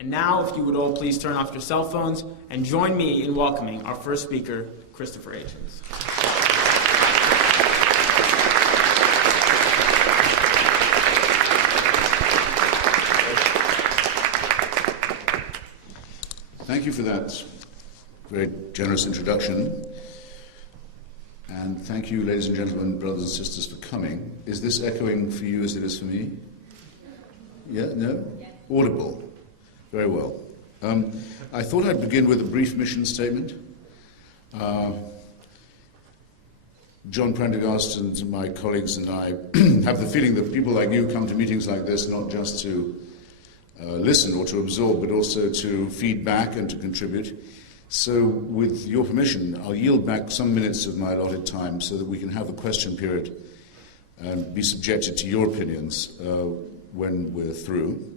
And now, if you would all please turn off your cell phones and join me in welcoming our first speaker, Christopher Hitchens. Thank you for that very generous introduction. And thank you, ladies and gentlemen, brothers and sisters, for coming. Is this echoing for you as it is for me? Yeah? No? Yes. Audible. Very well. I thought I'd begin with a brief mission statement. John Prendergast and my colleagues and I have the feeling that people like you come to meetings like this not just to listen or to absorb, but also to feed back and to contribute. So with your permission, I'll yield back some minutes of my allotted time so that we can have a question period and be subjected to your opinions when we're through.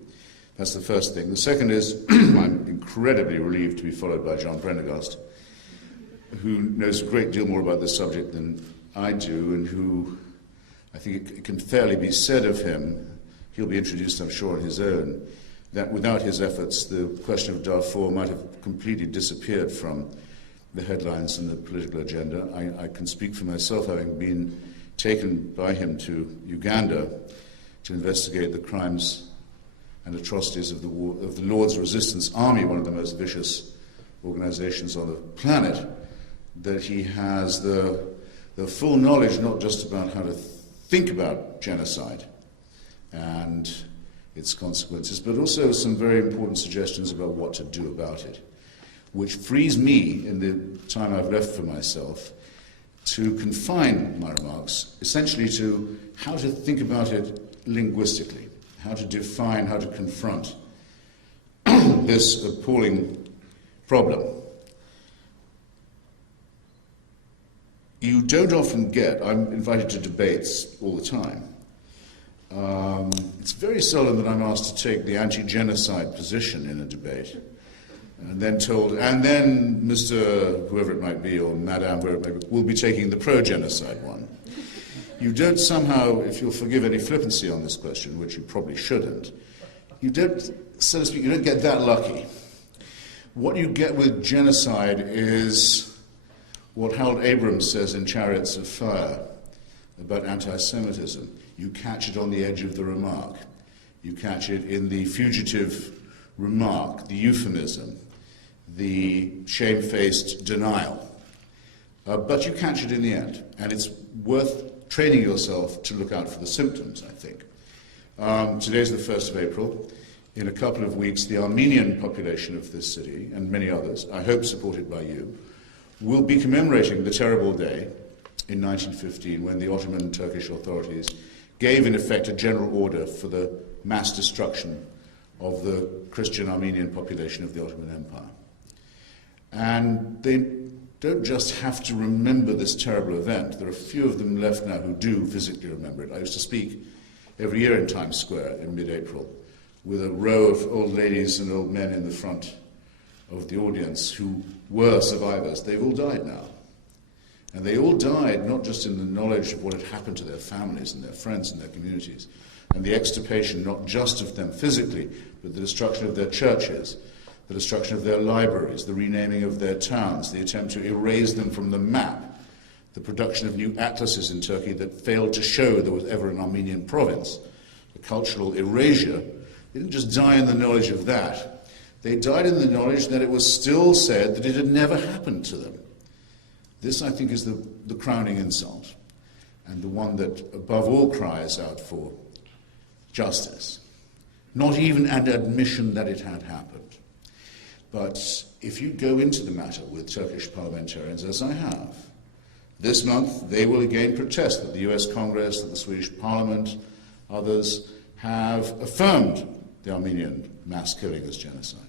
That's the first thing. The second is I'm incredibly relieved to be followed by John Prendergast, who knows a great deal more about this subject than I do, and who I think it can fairly be said of him, he'll be introduced, I'm sure, on his own, that without his efforts, the question of Darfur might have completely disappeared from the headlines and the political agenda. I can speak for myself, having been taken by him to Uganda to investigate the crimes and atrocities of the Lord's Resistance Army, one of the most vicious organizations on the planet, that he has the full knowledge not just about how to think about genocide and its consequences, but also some very important suggestions about what to do about it, which frees me, in the time I've left for myself, to confine my remarks essentially to how to think about it linguistically, how to define, how to confront this appalling problem. You don't often get, I'm invited to debates all the time. It's very seldom that I'm asked to take the anti-genocide position in a debate, and then told, and then Mr. whoever it might be, or Madame whoever it might be, will be taking the pro-genocide one. You don't somehow, if you'll forgive any flippancy on this question, which you probably shouldn't, you don't, so to speak, you don't get that lucky. What you get with genocide is what Harold Abrams says in Chariots of Fire about anti-Semitism. You catch it on the edge of the remark. You catch it in the fugitive remark, the euphemism, the shamefaced denial. But you catch it in the end, and it's worth training yourself to look out for the symptoms, I think. Today's the 1st of April. In a couple of weeks, the Armenian population of this city, and many others, I hope supported by you, will be commemorating the terrible day in 1915 when the Ottoman and Turkish authorities gave, in effect, a general order for the mass destruction of the Christian Armenian population of the Ottoman Empire. And they don't just have to remember this terrible event. There are few of them left now who do physically remember it. I used to speak every year in Times Square in mid-April with a row of old ladies and old men in the front of the audience who were survivors. They've all died now. And they all died not just in the knowledge of what had happened to their families and their friends and their communities, and the extirpation not just of them physically, but the destruction of their churches, the destruction of their libraries, the renaming of their towns, the attempt to erase them from the map, the production of new atlases in Turkey that failed to show there was ever an Armenian province, the cultural erasure. They didn't just die in the knowledge of that. They died in the knowledge that it was still said that it had never happened to them. This, I think, is the crowning insult, and the one that, above all, cries out for justice. Not even an admission that it had happened. But if you go into the matter with Turkish parliamentarians, as I have, this month they will again protest that the US Congress, that the Swedish Parliament, others have affirmed the Armenian mass killing as genocide.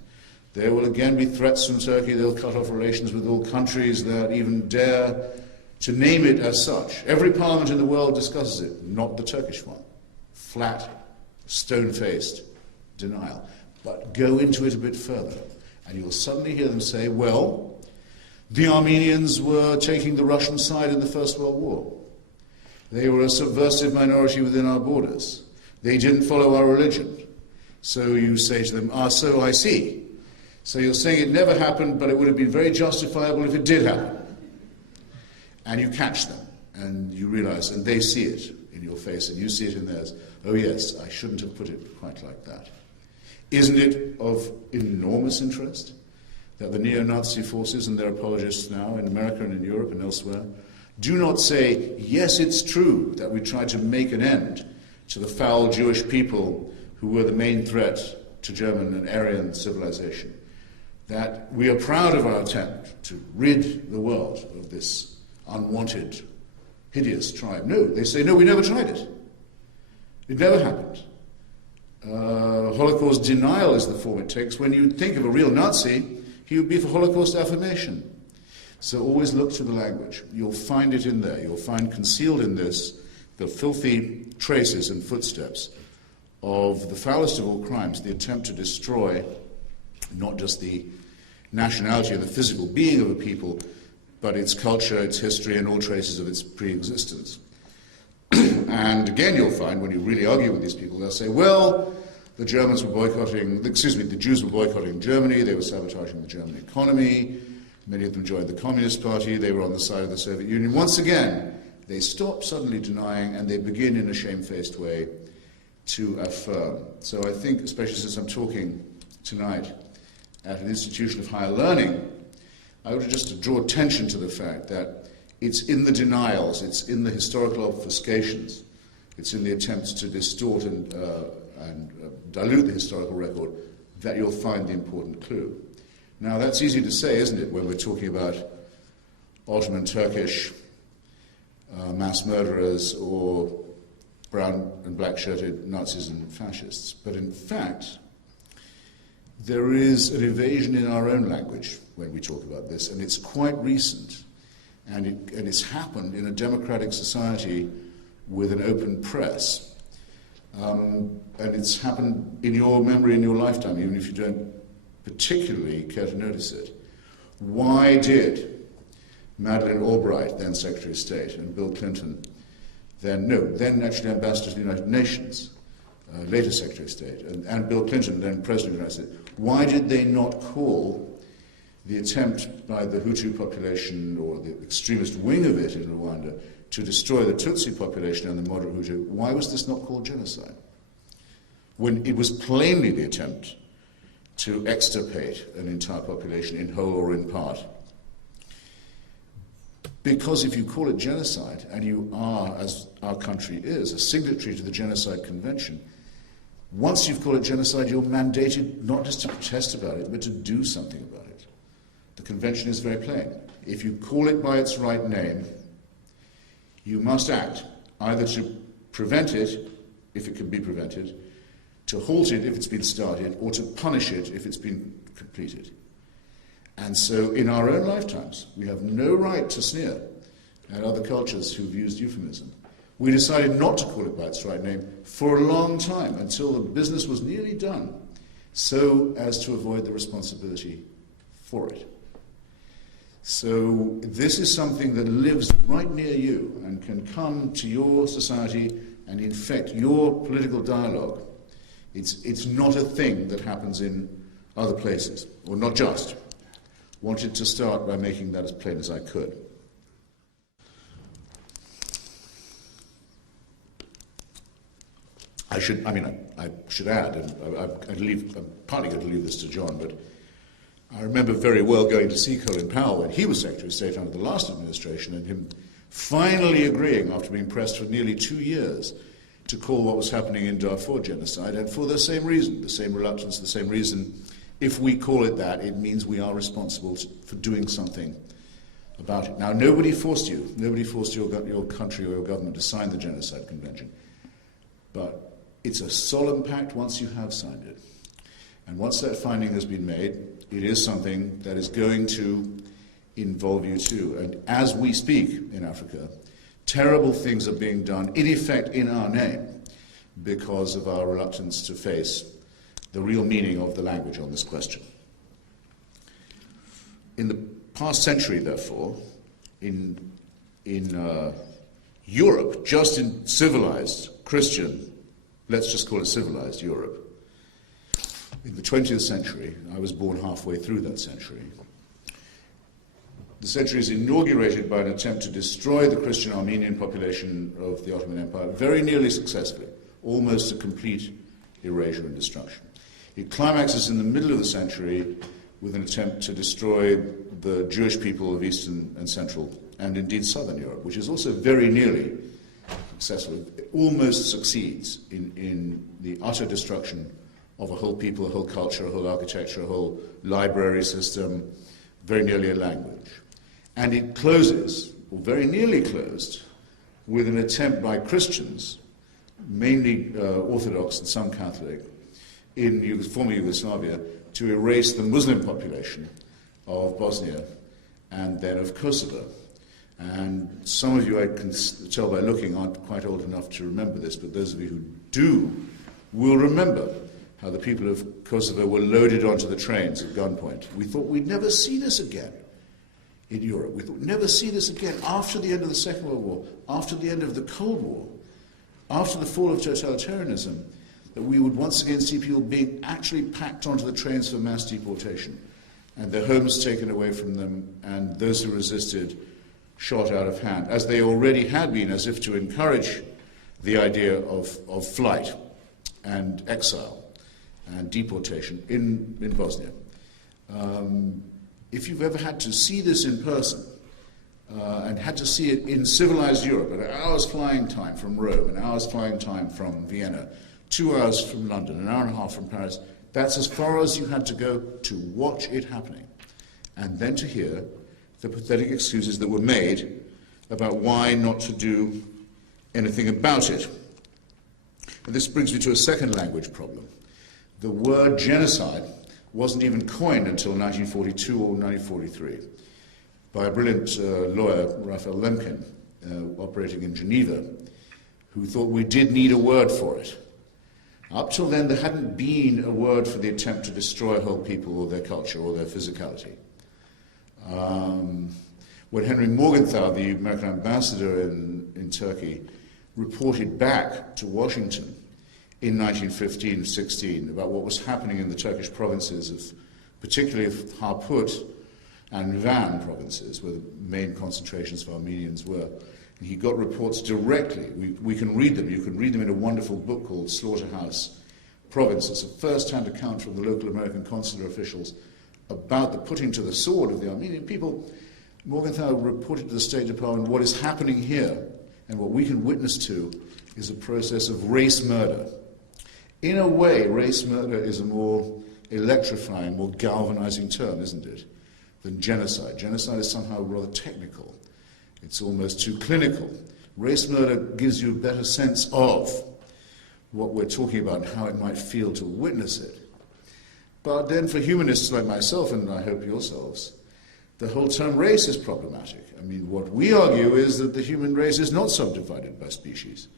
There will again be threats from Turkey. They'll cut off relations with all countries that even dare to name it as such. Every parliament in the world discusses it, not the Turkish one. Flat, stone-faced denial. But go into it a bit further, and you'll suddenly hear them say, well, the Armenians were taking the Russian side in the First World War. They were a subversive minority within our borders. They didn't follow our religion. So you say to them, so I see. So you're saying it never happened, but it would have been very justifiable if it did happen. And you catch them, and you realize, and they see it in your face, and you see it in theirs. Oh yes, I shouldn't have put it quite like that. Isn't it of enormous interest that the neo-Nazi forces and their apologists now in America and in Europe and elsewhere do not say, yes, it's true that we tried to make an end to the foul Jewish people who were the main threat to German and Aryan civilization, that we are proud of our attempt to rid the world of this unwanted, hideous tribe. No, they say, no, we never tried it. It never happened. Holocaust denial is the form it takes. When you think of a real Nazi, he would be for Holocaust affirmation. So always look to the language. You'll find it in there. You'll find concealed in this the filthy traces and footsteps of the foulest of all crimes, the attempt to destroy not just the nationality and the physical being of a people, but its culture, its history, and all traces of its pre-existence. And again, you'll find when you really argue with these people, they'll say, well, the Jews were boycotting Germany, they were sabotaging the German economy, many of them joined the Communist Party, they were on the side of the Soviet Union. Once again, they stop suddenly denying, and they begin in a shamefaced way to affirm. So I think, especially since I'm talking tonight at an institution of higher learning, I would just draw attention to the fact that it's in the denials, it's in the historical obfuscations, it's in the attempts to distort and dilute the historical record that you'll find the important clue. Now, that's easy to say, isn't it, when we're talking about Ottoman Turkish mass murderers or brown and black-shirted Nazis and fascists. But in fact, there is an evasion in our own language when we talk about this, and it's quite recent. And it's happened in a democratic society with an open press. And it's happened in your memory, in your lifetime, even if you don't particularly care to notice it. Why did Madeleine Albright, then Secretary of State, and Bill Clinton, then actually Ambassador to the United Nations, later Secretary of State, and Bill Clinton, then President of the United States, why did they not call the attempt by the Hutu population, or the extremist wing of it in Rwanda, to destroy the Tutsi population and the moderate Hutu? Why was this not called genocide? When it was plainly the attempt to extirpate an entire population in whole or in part. Because if you call it genocide, and you are, as our country is, a signatory to the Genocide Convention, once you've called it genocide, you're mandated not just to protest about it, but to do something about it. The convention is very plain. If you call it by its right name, you must act, either to prevent it, if it can be prevented, to halt it if it's been started, or to punish it if it's been completed. And so in our own lifetimes, we have no right to sneer at other cultures who've used euphemism. We decided not to call it by its right name for a long time, until the business was nearly done, so as to avoid the responsibility for it. So this is something that lives right near you and can come to your society and infect your political dialogue. It's not a thing that happens in other places, or not just. Wanted to start by making that as plain as I could. I should add, and I'm partly going to leave this to John, but I remember very well going to see Colin Powell when he was Secretary of State under the last administration, and him finally agreeing, after being pressed for nearly 2 years, to call what was happening in Darfur genocide, and for the same reason, the same reluctance, the same reason. If we call it that, it means we are responsible for doing something about it. Now, nobody forced your country or your government to sign the Genocide Convention, but it's a solemn pact once you have signed it. And once that finding has been made, it is something that is going to involve you too. And as we speak in Africa, terrible things are being done, in effect, in our name, because of our reluctance to face the real meaning of the language on this question. In the past century, therefore, in Europe, just in civilized, Christian, let's just call it civilized Europe, in the 20th century. I was born halfway through that century. The century is inaugurated by an attempt to destroy the Christian Armenian population of the Ottoman Empire, very nearly successfully, almost a complete erasure and destruction. It climaxes in the middle of the century with an attempt to destroy the Jewish people of Eastern and Central, and indeed Southern Europe, which is also very nearly successful. It almost succeeds in the utter destruction of a whole people, a whole culture, a whole architecture, a whole library system, very nearly a language. And it closes, or very nearly closed, with an attempt by Christians, mainly Orthodox and some Catholic, in former Yugoslavia, to erase the Muslim population of Bosnia and then of Kosovo. And some of you, I can tell by looking, aren't quite old enough to remember this, but those of you who do will remember how the people of Kosovo were loaded onto the trains at gunpoint. We thought we'd never see this again in Europe. We thought we'd never see this again after the end of the Second World War, after the end of the Cold War, after the fall of totalitarianism, that we would once again see people being actually packed onto the trains for mass deportation and their homes taken away from them and those who resisted shot out of hand, as they already had been, as if to encourage the idea of flight and exile and deportation in Bosnia. If you've ever had to see this in person and had to see it in civilized Europe, at an hour's flying time from Rome, an hour's flying time from Vienna, 2 hours from London, an hour and a half from Paris, that's as far as you had to go to watch it happening. And then to hear the pathetic excuses that were made about why not to do anything about it. And this brings me to a second language problem. The word genocide wasn't even coined until 1942 or 1943 by a brilliant lawyer, Raphael Lemkin, operating in Geneva, who thought we did need a word for it. Up till then, there hadn't been a word for the attempt to destroy a whole people or their culture or their physicality. When Henry Morgenthau, the American ambassador in Turkey, reported back to Washington in 1915-16 about what was happening in the Turkish provinces, particularly of Harput and Van provinces, where the main concentrations of Armenians were. And he got reports directly. We can read them. You can read them in a wonderful book called Slaughterhouse Province. It's a first-hand account from the local American consular officials about the putting to the sword of the Armenian people. Morgenthau reported to the State Department, what is happening here and what we can witness to is a process of race murder. In a way, race murder is a more electrifying, more galvanizing term, isn't it, than genocide. Genocide is somehow rather technical. It's almost too clinical. Race murder gives you a better sense of what we're talking about and how it might feel to witness it. But then for humanists like myself, and I hope yourselves, the whole term race is problematic. I mean, what we argue is that the human race is not subdivided by species.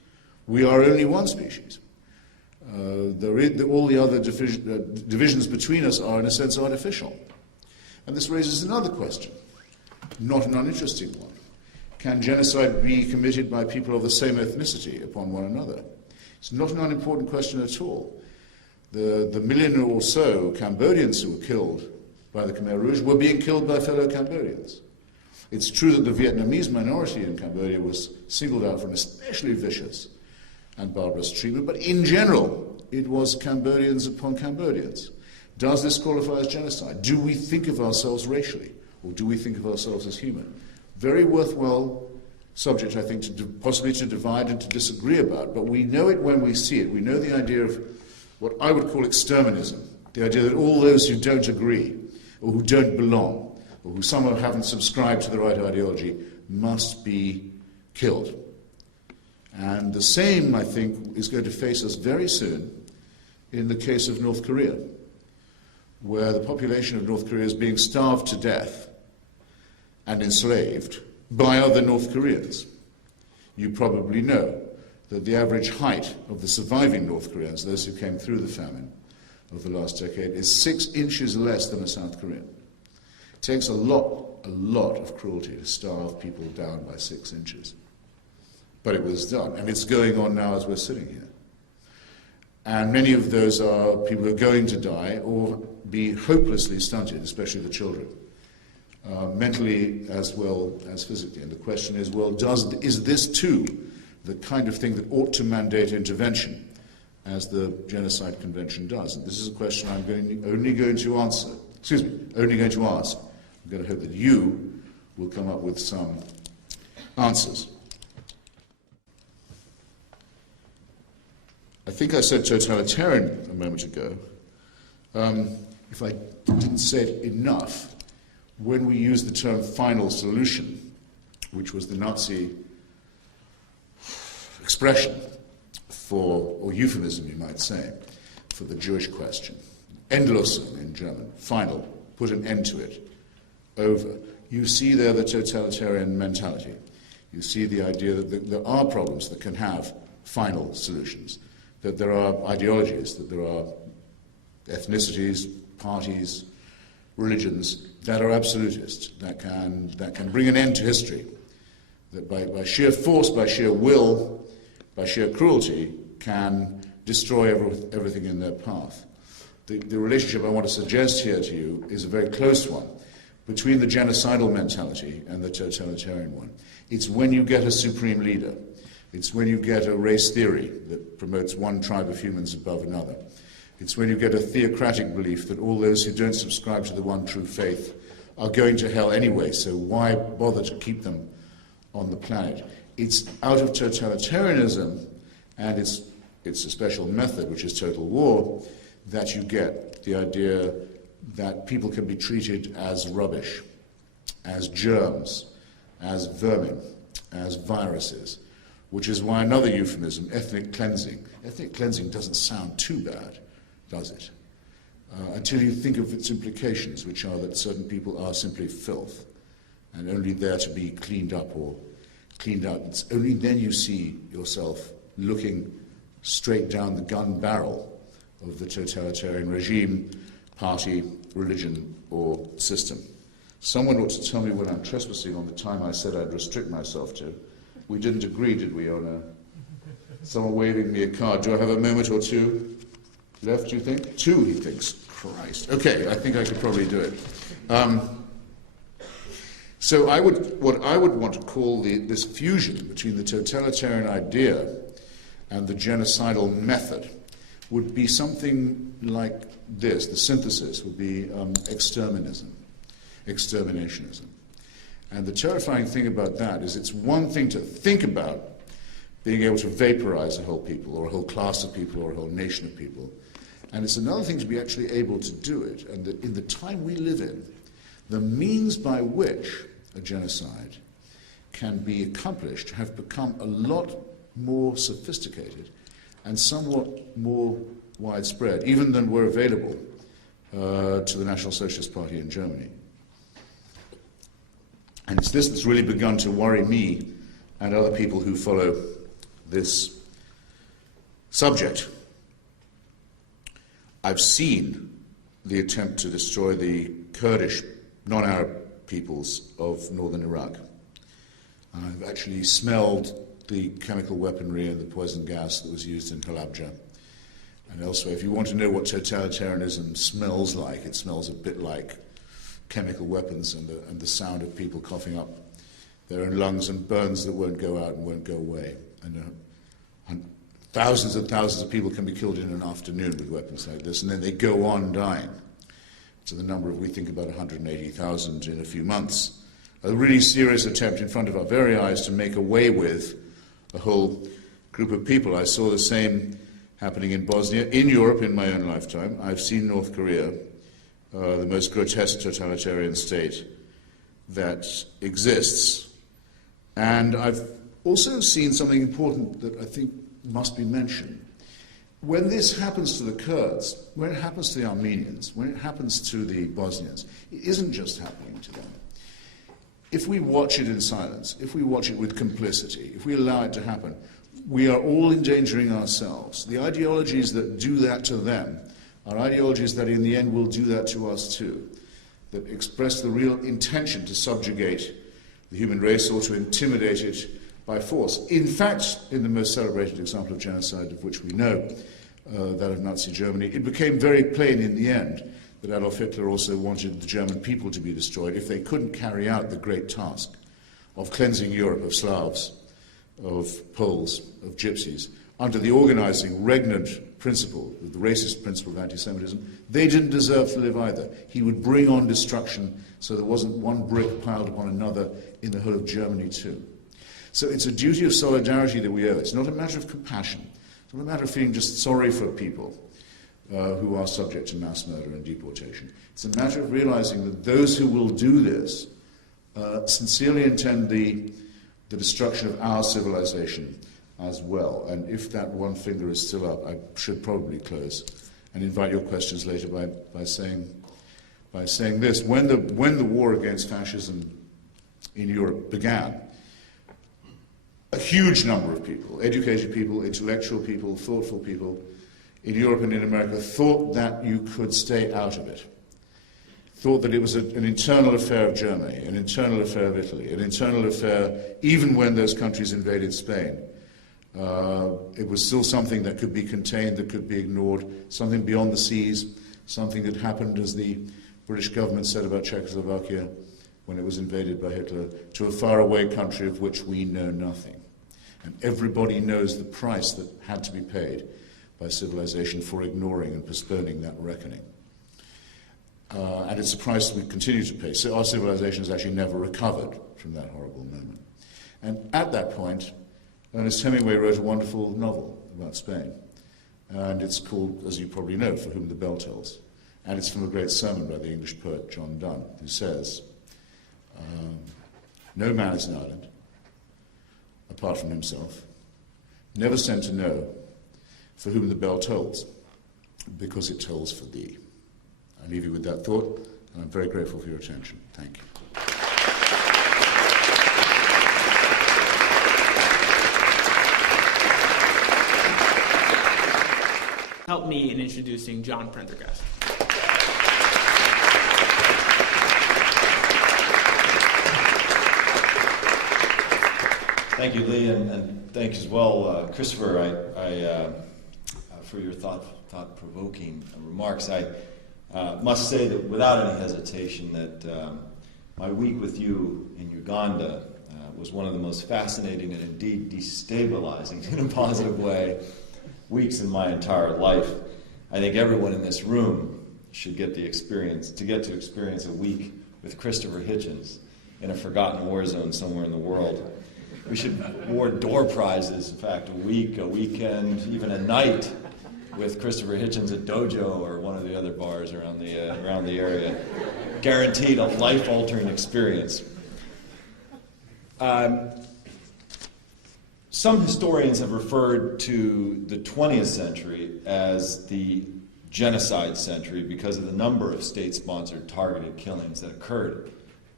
We are only one species. All the other divisions between us are, in a sense, artificial. And this raises another question, not an uninteresting one. Can genocide be committed by people of the same ethnicity upon one another? It's not an unimportant question at all. The million or so Cambodians who were killed by the Khmer Rouge were being killed by fellow Cambodians. It's true that the Vietnamese minority in Cambodia was singled out for an especially vicious and barbarous treatment, but in general, it was Cambodians upon Cambodians. Does this qualify as genocide? Do we think of ourselves racially, or do we think of ourselves as human? Very worthwhile subject, I think, possibly to divide and to disagree about, but we know it when we see it. We know the idea of what I would call exterminism, the idea that all those who don't agree, or who don't belong, or who somehow haven't subscribed to the right ideology, must be killed. And the same, I think, is going to face us very soon in the case of North Korea, where the population of North Korea is being starved to death and enslaved by other North Koreans. You probably know that the average height of the surviving North Koreans, those who came through the famine of the last decade, is 6 inches less than a South Korean. It takes a lot of cruelty to starve people down by 6 inches. But it was done, and it's going on now as we're sitting here. And many of those are people who are going to die or be hopelessly stunted, especially the children, mentally as well as physically. And the question is, well, is this too the kind of thing that ought to mandate intervention, as the Genocide Convention does? And this is a question I'm only going to ask. I'm going to hope that you will come up with some answers. I think I said totalitarian a moment ago. If I didn't say it enough, when we used the term final solution, which was the Nazi expression for, or euphemism you might say, for the Jewish question, Endlösung in German, final, put an end to it, over. You see there the totalitarian mentality. You see the idea that there are problems that can have final solutions, that there are ideologies, that there are ethnicities, parties, religions that are absolutist, that can bring an end to history, that by sheer force, by sheer will, by sheer cruelty, can destroy everything in their path. The relationship I want to suggest here to you is a very close one between the genocidal mentality and the totalitarian one. It's when you get a supreme leader. It's when you get a race theory that promotes one tribe of humans above another. It's when you get a theocratic belief that all those who don't subscribe to the one true faith are going to hell anyway, so why bother to keep them on the planet? It's out of totalitarianism and its a special method, which is total war, that you get the idea that people can be treated as rubbish, as germs, as vermin, as viruses, which is why another euphemism, ethnic cleansing. Ethnic cleansing doesn't sound too bad, does it? Until you think of its implications, which are that certain people are simply filth and only there to be cleaned up or cleaned out. It's only then you see yourself looking straight down the gun barrel of the totalitarian regime, party, religion, or system. Someone ought to tell me when I'm trespassing on the time I said I'd restrict myself to. We didn't agree, did we, on someone waving me a card? Do I have a moment or two left, do you think? 2, he thinks. Christ. Okay, I think I could probably do it. So what I would want to call this fusion between the totalitarian idea and the genocidal method would be something like this. The synthesis would be exterminationism. And the terrifying thing about that is it's one thing to think about being able to vaporize a whole people or a whole class of people or a whole nation of people. And it's another thing to be actually able to do it. And that in the time we live in, the means by which a genocide can be accomplished have become a lot more sophisticated and somewhat more widespread, even than were available to the National Socialist Party in Germany. And it's this that's really begun to worry me and other people who follow this subject. I've seen the attempt to destroy the Kurdish, non-Arab peoples of northern Iraq. I've actually smelled the chemical weaponry and the poison gas that was used in Halabja and elsewhere. If you want to know what totalitarianism smells like, it smells a bit like chemical weapons and the sound of people coughing up their own lungs and burns that won't go out and won't go away. And thousands and thousands of people can be killed in an afternoon with weapons like this, and then they go on dying. To the number of, we think, about 180,000 in a few months. A really serious attempt in front of our very eyes to make away with a whole group of people. I saw the same happening in Bosnia, in Europe in my own lifetime. I've seen North Korea, the most grotesque totalitarian state that exists. And I've also seen something important that I think must be mentioned. When this happens to the Kurds, when it happens to the Armenians, when it happens to the Bosnians, it isn't just happening to them. If we watch it in silence, if we watch it with complicity, if we allow it to happen, we are all endangering ourselves. The ideologies that do that to them are ideologies that in the end will do that to us too, that express the real intention to subjugate the human race or to intimidate it by force. In fact, in the most celebrated example of genocide of which we know, that of Nazi Germany. It became very plain in the end that Adolf Hitler also wanted the German people to be destroyed if they couldn't carry out the great task of cleansing Europe of Slavs, of Poles, of Gypsies, under the organizing, regnant principle, the racist principle of anti-Semitism. They didn't deserve to live either. He would bring on destruction so there wasn't one brick piled upon another in the whole of Germany too. So it's a duty of solidarity that we owe. It's not a matter of compassion. It's not a matter of feeling just sorry for people who are subject to mass murder and deportation. It's a matter of realizing that those who will do this sincerely intend the destruction of our civilization as well. And if that one finger is still up, I should probably close and invite your questions later by saying this. When the war against fascism in Europe began, a huge number of people, educated people, intellectual people, thoughtful people in Europe and in America thought that you could stay out of it, thought that it was an internal affair of Germany, an internal affair of Italy, an internal affair even when those countries invaded Spain. It was still something that could be contained, that could be ignored, something beyond the seas, something that happened, as the British government said about Czechoslovakia when it was invaded by Hitler, to a faraway country of which we know nothing. And everybody knows the price that had to be paid by civilization for ignoring and postponing that reckoning. And it's a price we continue to pay. So our civilization has actually never recovered from that horrible moment. And at that point, Ernest Hemingway wrote a wonderful novel about Spain. And it's called, as you probably know, For Whom the Bell Tolls. And it's from a great sermon by the English poet John Donne, who says, no man is an island, apart from himself, never sent to know for whom the bell tolls, because it tolls for thee. I leave you with that thought, and I'm very grateful for your attention. Thank you. Help me in introducing John Prendergast. Thank you, Lee, and thanks as well, Christopher, for your thought-provoking remarks. I must say that without any hesitation that my week with you in Uganda was one of the most fascinating and indeed destabilizing, in a positive way, weeks in my entire life. I think everyone in this room should get to experience a week with Christopher Hitchens in a forgotten war zone somewhere in the world. We should award door prizes, in fact, a week, a weekend, even a night with Christopher Hitchens at Dojo or one of the other bars around the area. Guaranteed a life-altering experience. Some historians have referred to the 20th century as the genocide century because of the number of state-sponsored targeted killings that occurred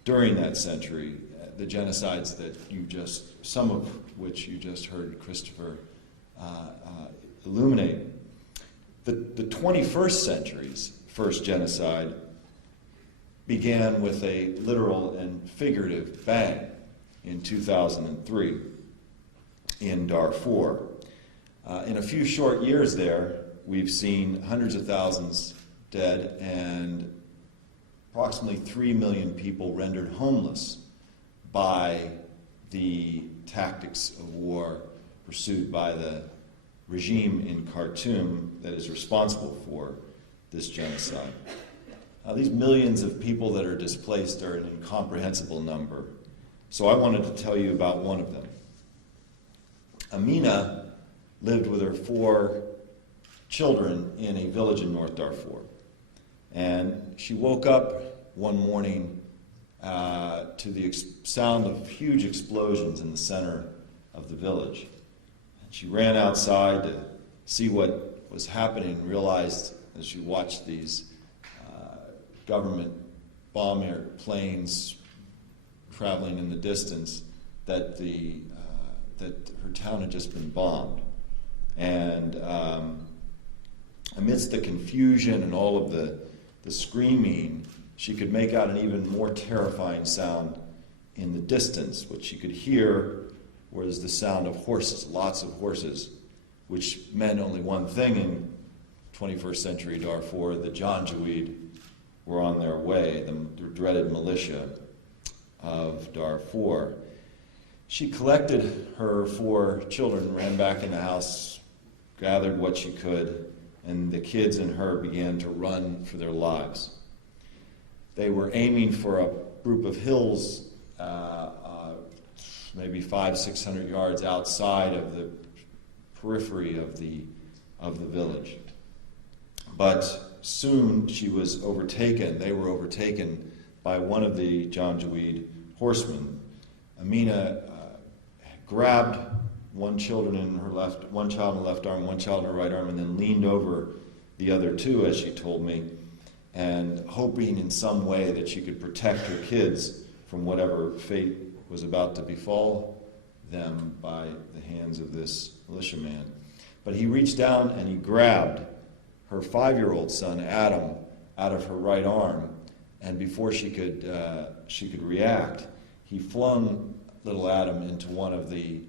during that century. The genocides that some of which you just heard Christopher illuminate. The 21st century's first genocide began with a literal and figurative bang in 2003 in Darfur. In a few short years there, we've seen hundreds of thousands dead and approximately 3 million people rendered homeless by the tactics of war pursued by the regime in Khartoum that is responsible for this genocide. These millions of people that are displaced are an incomprehensible number. So I wanted to tell you about one of them. Amina lived with her 4 children in a village in North Darfur. And she woke up one morning to the sound of huge explosions in the center of the village. And she ran outside to see what was happening and realized as she watched these government bomb planes traveling in the distance that that her town had just been bombed. And amidst the confusion and all of the screaming, she could make out an even more terrifying sound in the distance. What she could hear was the sound of horses, lots of horses, which meant only one thing in 21st century Darfur, the Janjaweed were on their way, the dreaded militia of Darfur. She collected her 4 children, ran back in the house, gathered what she could, and the kids and her began to run for their lives. They were aiming for a group of hills, maybe 500-600 yards outside of the periphery of the village. But soon she was overtaken. They were overtaken by one of the Janjaweed horsemen. Amina grabbed one child in her left arm, one child in her right arm, and then leaned over the other 2, as she told me, and hoping in some way that she could protect her kids from whatever fate was about to befall them by the hands of this militiaman. But he reached down and he grabbed her 5-year-old son, Adam, out of her right arm, and before she could react, he flung little Adam into one of the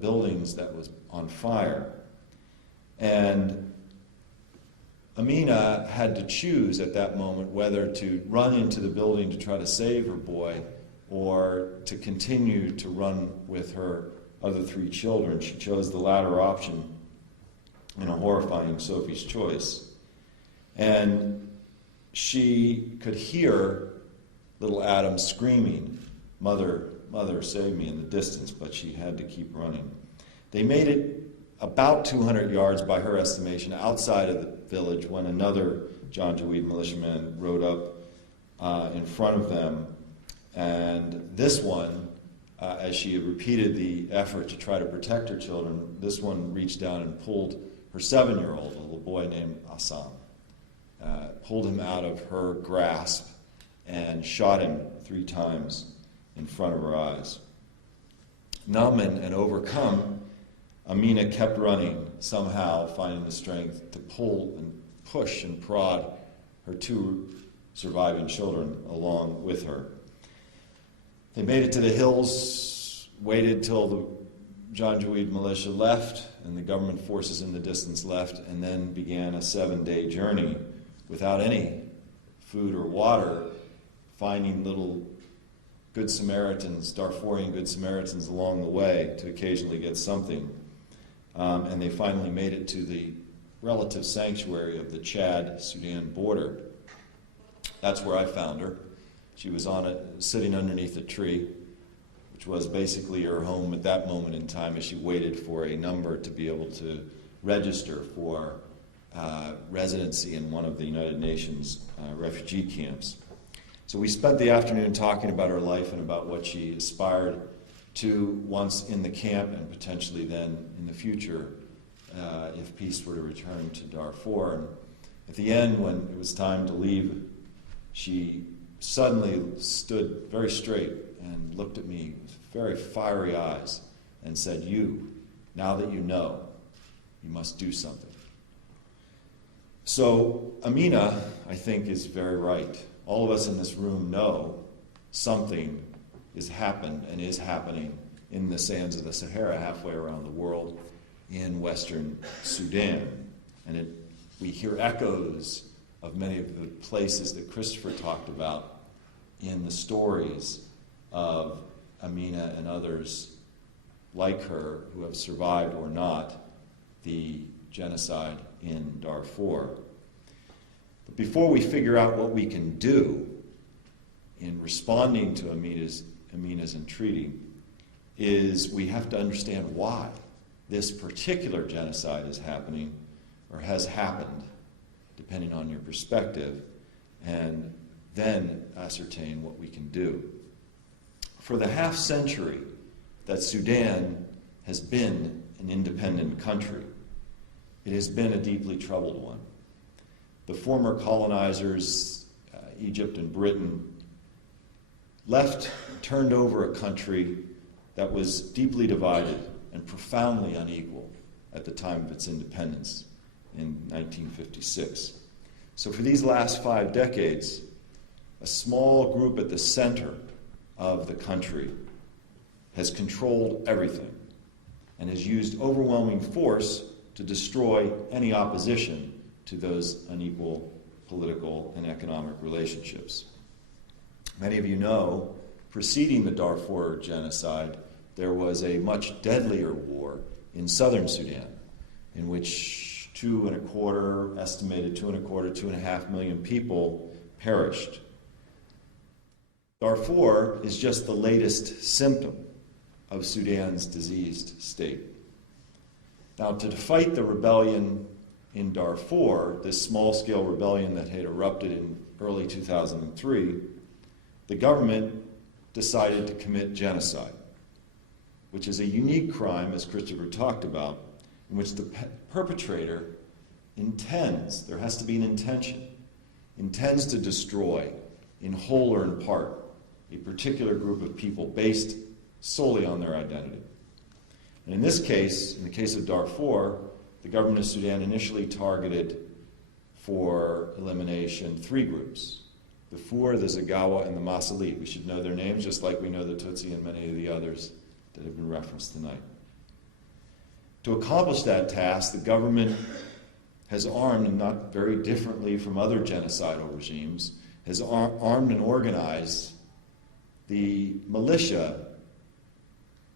buildings that was on fire. And Amina had to choose at that moment whether to run into the building to try to save her boy or to continue to run with her other 3 children. She chose the latter option in a horrifying Sophie's choice. And she could hear little Adam screaming, "Mother, Mother, save me," in the distance, but she had to keep running. They made it about 200 yards, by her estimation, outside of the village when another Janjaweed militiaman rode up in front of them. And this one, as she had repeated the effort to try to protect her children, this one reached down and pulled her 7-year-old, a little boy named Assam, pulled him out of her grasp and shot him 3 times in front of her eyes. Numb and overcome, Amina kept running, somehow finding the strength to pull and push and prod her 2 surviving children along with her. They made it to the hills, waited till the Janjaweed militia left and the government forces in the distance left, and then began a 7-day journey without any food or water, finding little Good Samaritans, Darfurian Good Samaritans along the way to occasionally get something. And they finally made it to the relative sanctuary of the Chad-Sudan border. That's where I found her. She was sitting underneath a tree, which was basically her home at that moment in time as she waited for a number to be able to register for residency in one of the United Nations refugee camps. So we spent the afternoon talking about her life and about what she aspired to once in the camp and potentially then in the future if peace were to return to Darfur. And at the end, when it was time to leave, she suddenly stood very straight and looked at me with very fiery eyes and said, "You, now that you know, you must do something." So Amina, I think, is very right. All of us in this room know something has happened and is happening in the sands of the Sahara, halfway around the world, in Western Sudan. And we hear echoes of many of the places that Christopher talked about in the stories of Amina and others like her who have survived or not the genocide in Darfur. But before we figure out what we can do in responding to Amina's entreaty, is we have to understand why this particular genocide is happening or has happened, depending on your perspective, and then ascertain what we can do. For the half century that Sudan has been an independent country, it has been a deeply troubled one. The former colonizers, Egypt and Britain, turned over a country that was deeply divided and profoundly unequal at the time of its independence in 1956. So for these last 5 decades, a small group at the center of the country has controlled everything and has used overwhelming force to destroy any opposition to those unequal political and economic relationships. Many of you know, preceding the Darfur genocide, there was a much deadlier war in southern Sudan, in which estimated 2.25 million people perished. Darfur is just the latest symptom of Sudan's diseased state. Now, to fight the rebellion in Darfur, this small-scale rebellion that had erupted in early 2003, the government decided to commit genocide, which is a unique crime, as Christopher talked about, in which the perpetrator intends, there has to be an intention, intends to destroy, in whole or in part, a particular group of people based solely on their identity. And in this case, in the case of Darfur, the government of Sudan initially targeted for elimination 3 groups: the Fur, the Zagawa, and the Masalit. We should know their names just like we know the Tutsi and many of the others that have been referenced tonight. To accomplish that task, the government has armed, and not very differently from other genocidal regimes, has armed and organized the militia,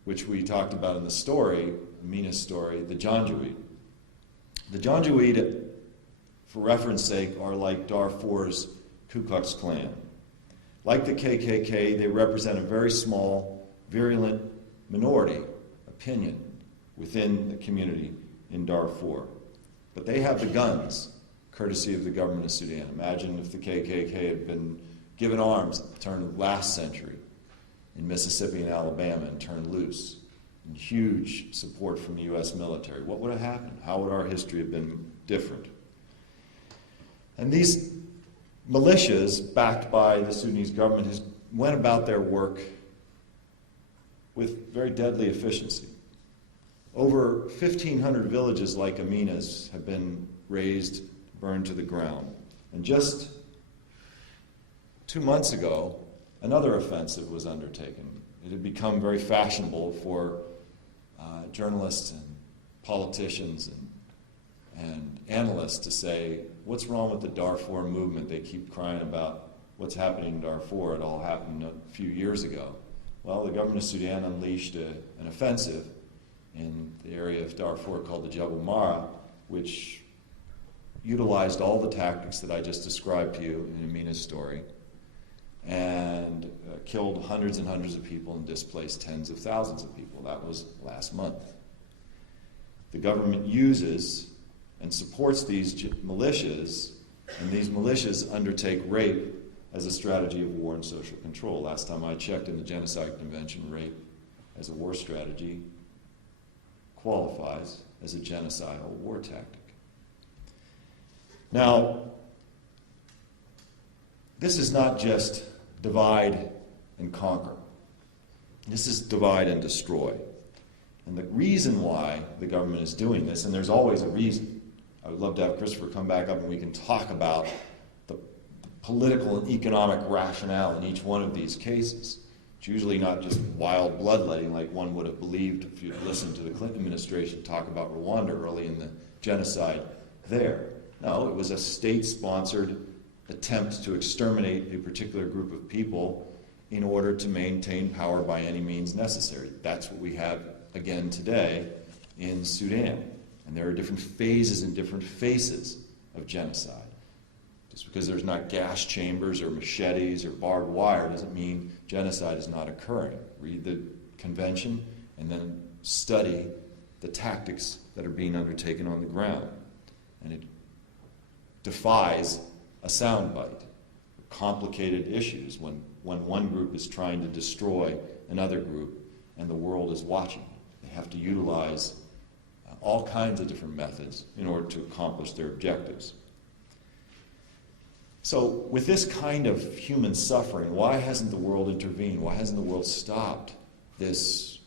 which we talked about in the story, Amina's story, the Janjaweed. The Janjaweed, for reference sake, are like Darfur's Ku Klux Klan. Like the KKK, they represent a very small, virulent minority opinion within the community in Darfur. But they have the guns, courtesy of the government of Sudan. Imagine if the KKK had been given arms at the turn of last century in Mississippi and Alabama and turned loose, and huge support from the U.S. military. What would have happened? How would our history have been different? And these militias, backed by the Sudanese government, went about their work with very deadly efficiency. Over 1,500 villages like Amina's have been razed, burned to the ground. And just 2 months ago, another offensive was undertaken. It had become very fashionable for journalists and politicians and analysts to say, what's wrong with the Darfur movement? They keep crying about what's happening in Darfur. It all happened a few years ago. Well, the government of Sudan unleashed an offensive in the area of Darfur called the Jebel Mara, which utilized all the tactics that I just described to you in Amina's story, and killed hundreds and hundreds of people and displaced tens of thousands of people. That was last month. The government uses and supports these militias, and these militias undertake rape as a strategy of war and social control. Last time I checked in the Genocide Convention, rape as a war strategy qualifies as a genocidal war tactic. Now, this is not just divide and conquer. This is divide and destroy. And the reason why the government is doing this, and there's always a reason. I would love to have Christopher come back up and we can talk about the political and economic rationale in each one of these cases. It's usually not just wild bloodletting like one would have believed if you'd listened to the Clinton administration talk about Rwanda early in the genocide there. No, it was a state-sponsored attempt to exterminate a particular group of people in order to maintain power by any means necessary. That's what we have again today in Sudan. And there are different phases and different faces of genocide. Just because there's not gas chambers or machetes or barbed wire doesn't mean genocide is not occurring. Read the convention and then study the tactics that are being undertaken on the ground. And it defies a soundbite. Complicated issues when one group is trying to destroy another group and the world is watching. They have to utilize all kinds of different methods in order to accomplish their objectives. So with this kind of human suffering, why hasn't the world intervened? Why hasn't the world stopped this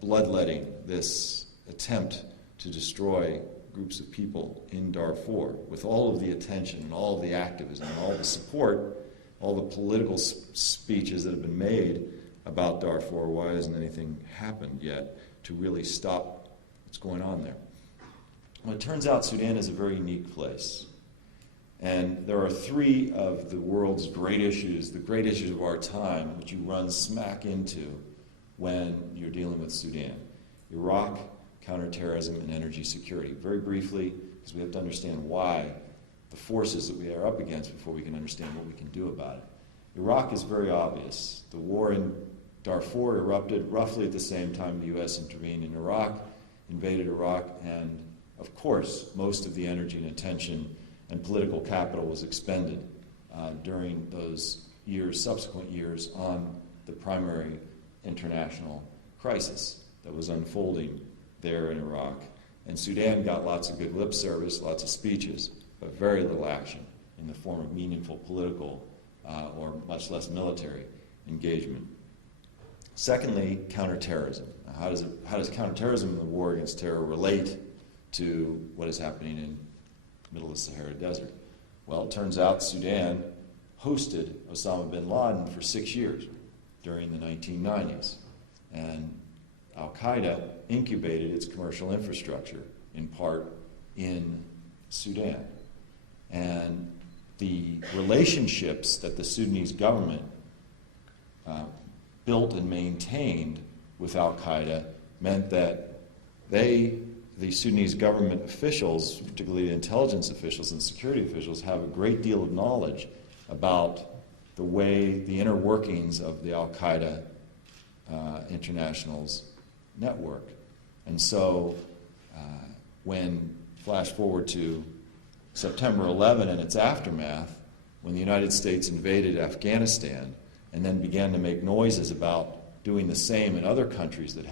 bloodletting, this attempt to destroy groups of people in Darfur, with all of the attention and all of the activism and all the support, all the political speeches that have been made about Darfur? Why hasn't anything happened yet to really stop what's going on there. Well, it turns out Sudan is a very unique place. And there are three of the world's great issues, the great issues of our time, which you run smack into when you're dealing with Sudan. Iraq, counterterrorism, and energy security. Very briefly, because we have to understand why the forces that we are up against before we can understand what we can do about it. Iraq is very obvious. The war in Darfur erupted roughly at the same time the U.S. intervened in Iraq, invaded Iraq, and of course, most of the energy and attention and political capital was expended during those years, subsequent years, on the primary international crisis that was unfolding there in Iraq. And Sudan got lots of good lip service, lots of speeches, but very little action in the form of meaningful political or much less military engagement. Secondly, counterterrorism. How does counterterrorism and the war against terror relate to what is happening in the middle of the Sahara Desert? Well, it turns out Sudan hosted Osama bin Laden for 6 years during the 1990s. And Al-Qaeda incubated its commercial infrastructure, in part, in Sudan. And the relationships that the Sudanese government built and maintained with Al-Qaeda meant that the Sudanese government officials, particularly the intelligence officials and security officials, have a great deal of knowledge about the way the inner workings of the Al-Qaeda international's network. And so when, flash forward to September 11 and its aftermath, when the United States invaded Afghanistan and then began to make noises about doing the same in other countries that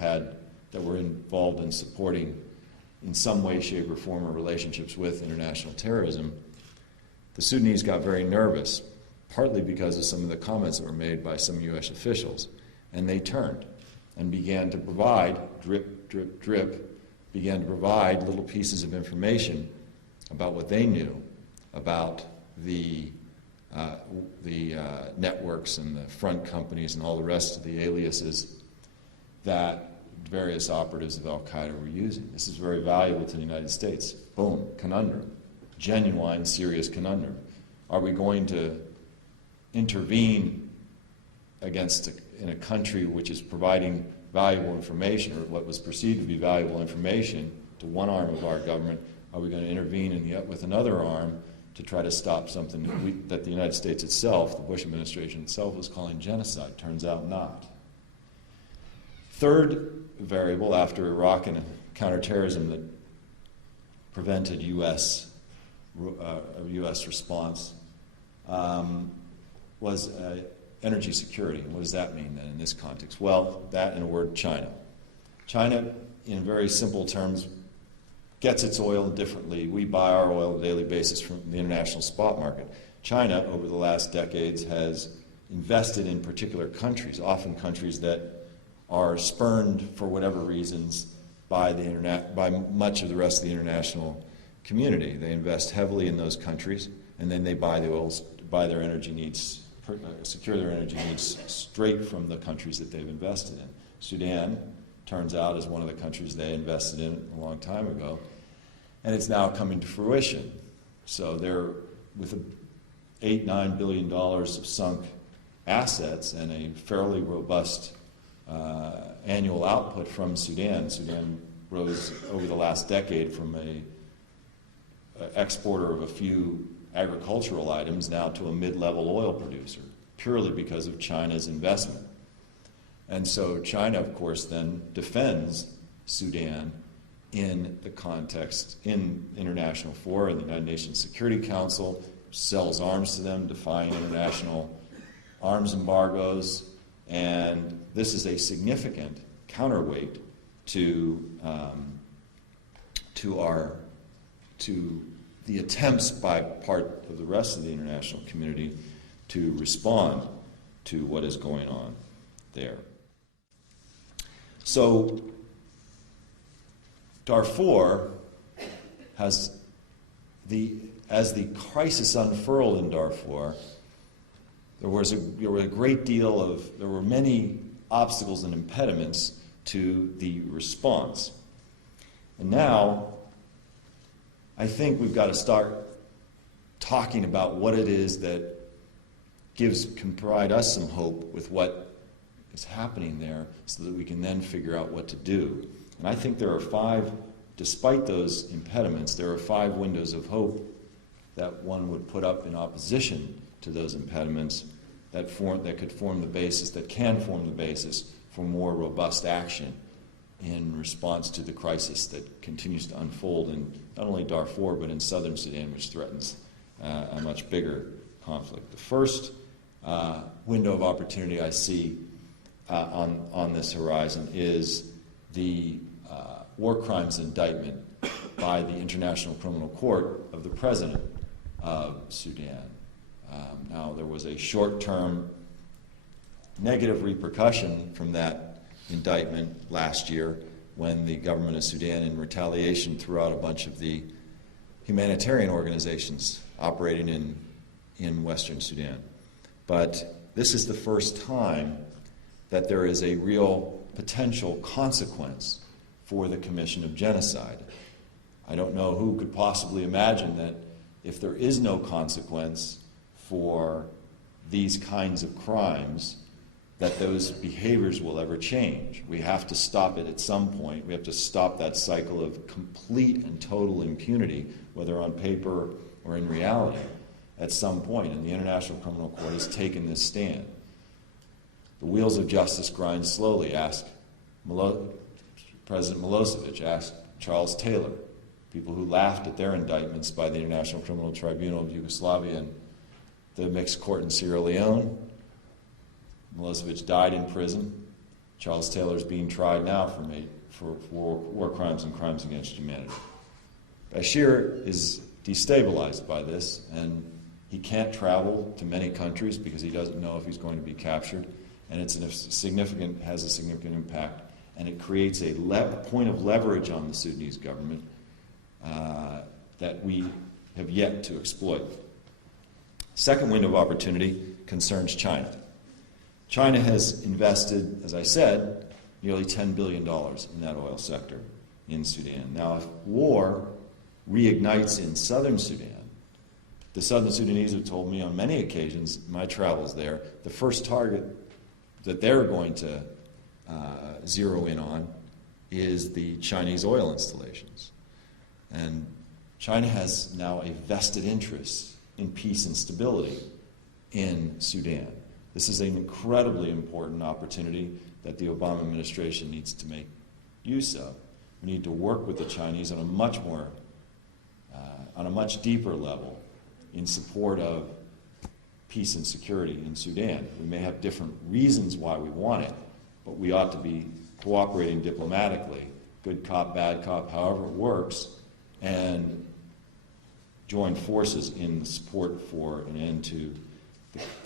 were involved in supporting in some way, shape, or form, or relationships with international terrorism, the Sudanese got very nervous, partly because of some of the comments that were made by some U.S. officials. And they turned and began to provide, drip, drip, drip, began to provide little pieces of information about what they knew about the networks and the front companies and all the rest of the aliases that various operatives of Al-Qaeda were using. This is very valuable to the United States. Boom, conundrum. Genuine, serious conundrum. Are we going to intervene in a country which is providing valuable information, or what was perceived to be valuable information, to one arm of our government? Are we going to intervene with another arm to try to stop something that the United States itself, the Bush administration itself, was calling genocide? Turns out not. Third variable after Iraq and counterterrorism that prevented U.S. response was energy security. What does that mean then in this context? Well, that in a word, China. China, in very simple terms, gets its oil differently. We buy our oil on a daily basis from the international spot market. China, over the last decades, has invested in particular countries, often countries that are spurned for whatever reasons by much of the rest of the international community. They invest heavily in those countries, and then they buy the oils, buy their energy needs, secure their energy needs straight from the countries that they've invested in. Sudan turns out is one of the countries they invested in a long time ago, and it's now coming to fruition. So they're with $8-9 billion of sunk assets and a fairly robust annual output from Sudan. Sudan rose over the last decade from an exporter of a few agricultural items now to a mid-level oil producer, purely because of China's investment. And so China, of course, then defends Sudan in the context, in international fora, in the United Nations Security Council, sells arms to them, defying international arms embargoes, and this is a significant counterweight to the attempts by part of the rest of the international community to respond to what is going on there. So Darfur as the crisis unfurled in Darfur, there were many obstacles and impediments to the response. And now, I think we've got to start talking about what it is that can provide us some hope with what is happening there so that we can then figure out what to do. And I think there are 5, despite those impediments, there are 5 windows of hope that one would put up in opposition to those impediments that can form the basis for more robust action in response to the crisis that continues to unfold in not only Darfur but in southern Sudan, which threatens a much bigger conflict. The first window of opportunity I see on this horizon is the war crimes indictment by the International Criminal Court of the President of Sudan. Now, there was a short-term negative repercussion from that indictment last year when the government of Sudan, in retaliation, threw out a bunch of the humanitarian organizations operating in Western Sudan. But this is the first time that there is a real potential consequence for the commission of genocide. I don't know who could possibly imagine that if there is no consequence for these kinds of crimes, that those behaviors will ever change. We have to stop it at some point. We have to stop that cycle of complete and total impunity, whether on paper or in reality, at some point. And the International Criminal Court has taken this stand. The wheels of justice grind slowly. Ask President Milosevic, ask Charles Taylor, people who laughed at their indictments by the International Criminal Tribunal of Yugoslavia and the mixed court in Sierra Leone. Milosevic died in prison. Charles Taylor is being tried now for war crimes and crimes against humanity. Bashir is destabilized by this, and he can't travel to many countries because he doesn't know if he's going to be captured, and has a significant impact, and it creates a point of leverage on the Sudanese government that we have yet to exploit. Second window of opportunity concerns China. China has invested, as I said, nearly $10 billion in that oil sector in Sudan. Now, if war reignites in southern Sudan, the southern Sudanese have told me on many occasions, my travels there, the first target that they're going to zero in on is the Chinese oil installations. And China has now a vested interest in peace and stability in Sudan. This is an incredibly important opportunity that the Obama administration needs to make use of. We need to work with the Chinese on a much deeper level in support of peace and security in Sudan. We may have different reasons why we want it, but we ought to be cooperating diplomatically, good cop, bad cop, however it works, and join forces in the support for an end to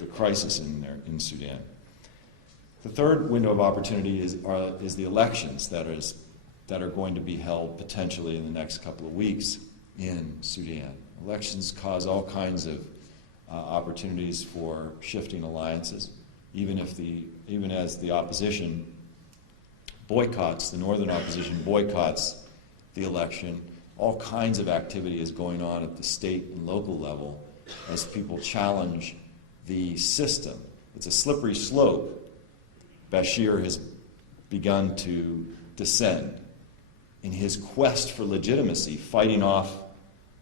the crisis in Sudan. The third window of opportunity is the elections that are going to be held potentially in the next couple of weeks in Sudan. Elections cause all kinds of opportunities for shifting alliances, even as the opposition boycotts, the northern opposition boycotts the election. All kinds of activity is going on at the state and local level as people challenge the system. It's a slippery slope. Bashir has begun to descend in his quest for legitimacy, fighting off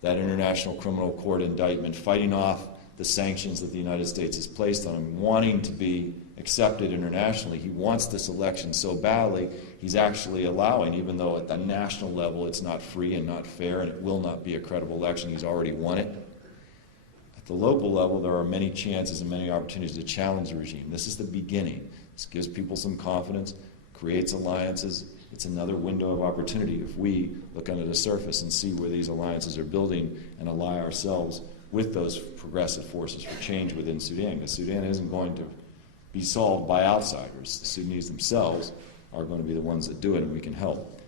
that International Criminal Court indictment, fighting off the sanctions that the United States has placed on him, wanting to be accepted internationally. He wants this election so badly, he's actually allowing, even though at the national level it's not free and not fair and it will not be a credible election, he's already won it. At the local level, there are many chances and many opportunities to challenge the regime. This is the beginning. This gives people some confidence, creates alliances. It's another window of opportunity if we look under the surface and see where these alliances are building and ally ourselves with those progressive forces for change within Sudan. Because Sudan isn't going to be solved by outsiders. The Sudanese themselves are going to be the ones that do it, and we can help.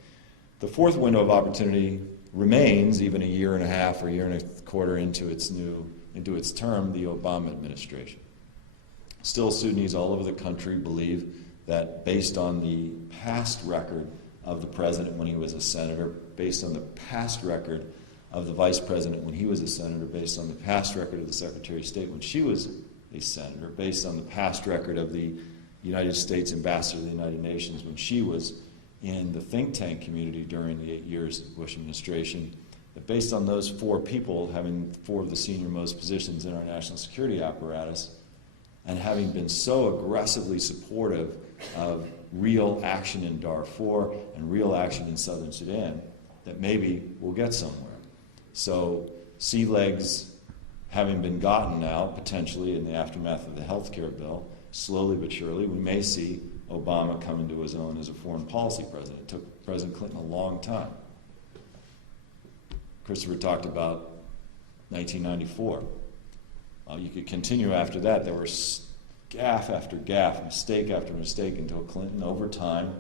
The fourth window of opportunity remains, even a year and a half or year and a quarter into its term, the Obama administration. Still, Sudanese all over the country believe that based on the past record of the president when he was a senator, based on the past record of the vice president when he was a senator, based on the past record of the Secretary of State when she was a senator, based on the past record of the United States ambassador to the United Nations when she was in the think tank community during the 8 years of the Bush administration, that based on those four people having four of the senior-most positions in our national security apparatus and having been so aggressively supportive of real action in Darfur and real action in southern Sudan, that maybe we'll get somewhere. So sea legs having been gotten now, potentially in the aftermath of the health care bill, slowly but surely, we may see Obama come into his own as a foreign policy president. It took President Clinton a long time. Christopher talked about 1994. You could continue after that. There were gaffe after gaffe, mistake after mistake, until Clinton, over time,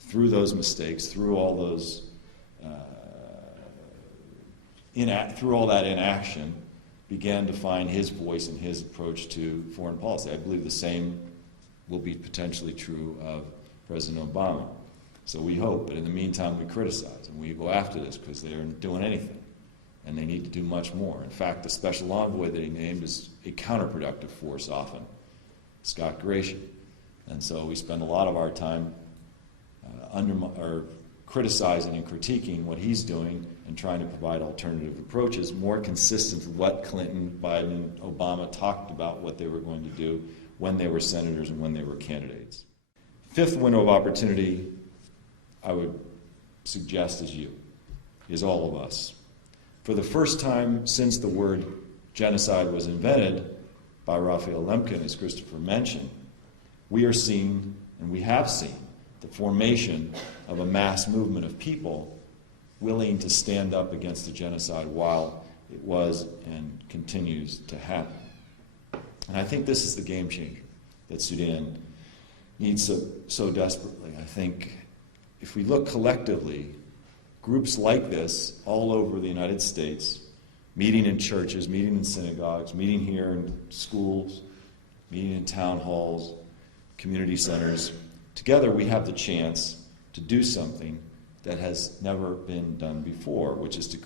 through those mistakes, through all those, through all that inaction, began to find his voice and his approach to foreign policy. I believe the same will be potentially true of President Obama. So we hope, but in the meantime we criticize and we go after this because they aren't doing anything and they need to do much more. In fact, the special envoy that he named is a counterproductive force often, Scott Gratian. And so we spend a lot of our time criticizing and critiquing what he's doing and trying to provide alternative approaches more consistent with what Clinton, Biden, Obama talked about what they were going to do when they were senators and when they were candidates. Fifth window of opportunity I would suggest is all of us. For the first time since the word genocide was invented by Raphael Lemkin, as Christopher mentioned, we are seeing, and we have seen, the formation of a mass movement of people willing to stand up against the genocide while it was and continues to happen. And I think this is the game changer that Sudan needs so desperately. I think if we look collectively, groups like this all over the United States, meeting in churches, meeting in synagogues, meeting here in schools, meeting in town halls, community centers, together we have the chance to do something that has never been done before, which is to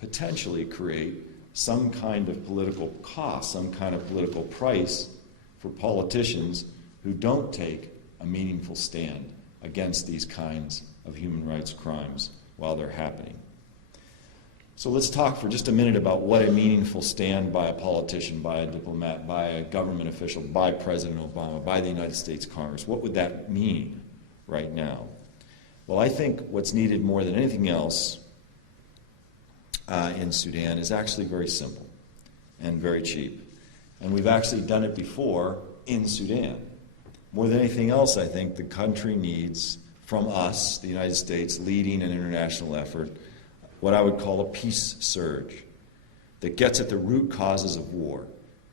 potentially create some kind of political cost, some kind of political price for politicians who don't take a meaningful stand against these kinds of human rights crimes while they're happening. So let's talk for just a minute about what a meaningful stand by a politician, by a diplomat, by a government official, by President Obama, by the United States Congress, what would that mean right now? Well, I think what's needed more than anything else in Sudan is actually very simple and very cheap. And we've actually done it before in Sudan. More than anything else, I think the country needs from us, the United States, leading an international effort, what I would call a peace surge that gets at the root causes of war,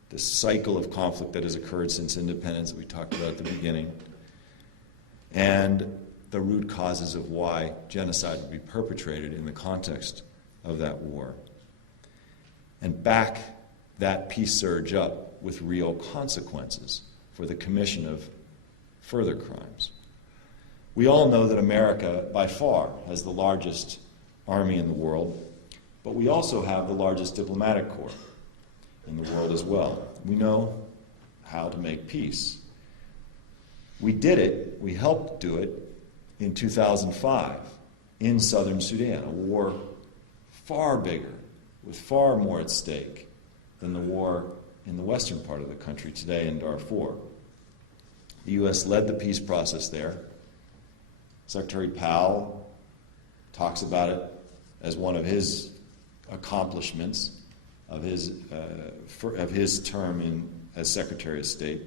this cycle of conflict that has occurred since independence that we talked about at the beginning, and the root causes of why genocide would be perpetrated in the context of that war. And back that peace surge up with real consequences for the commission of further crimes. We all know that America, by far, has the largest army in the world, but we also have the largest diplomatic corps in the world as well. We know how to make peace. We did it, we helped do it in 2005 in southern Sudan, a war far bigger, with far more at stake than the war in the western part of the country today in Darfur. The U.S. led the peace process there. Secretary Powell talks about it as one of his accomplishments of his term as Secretary of State.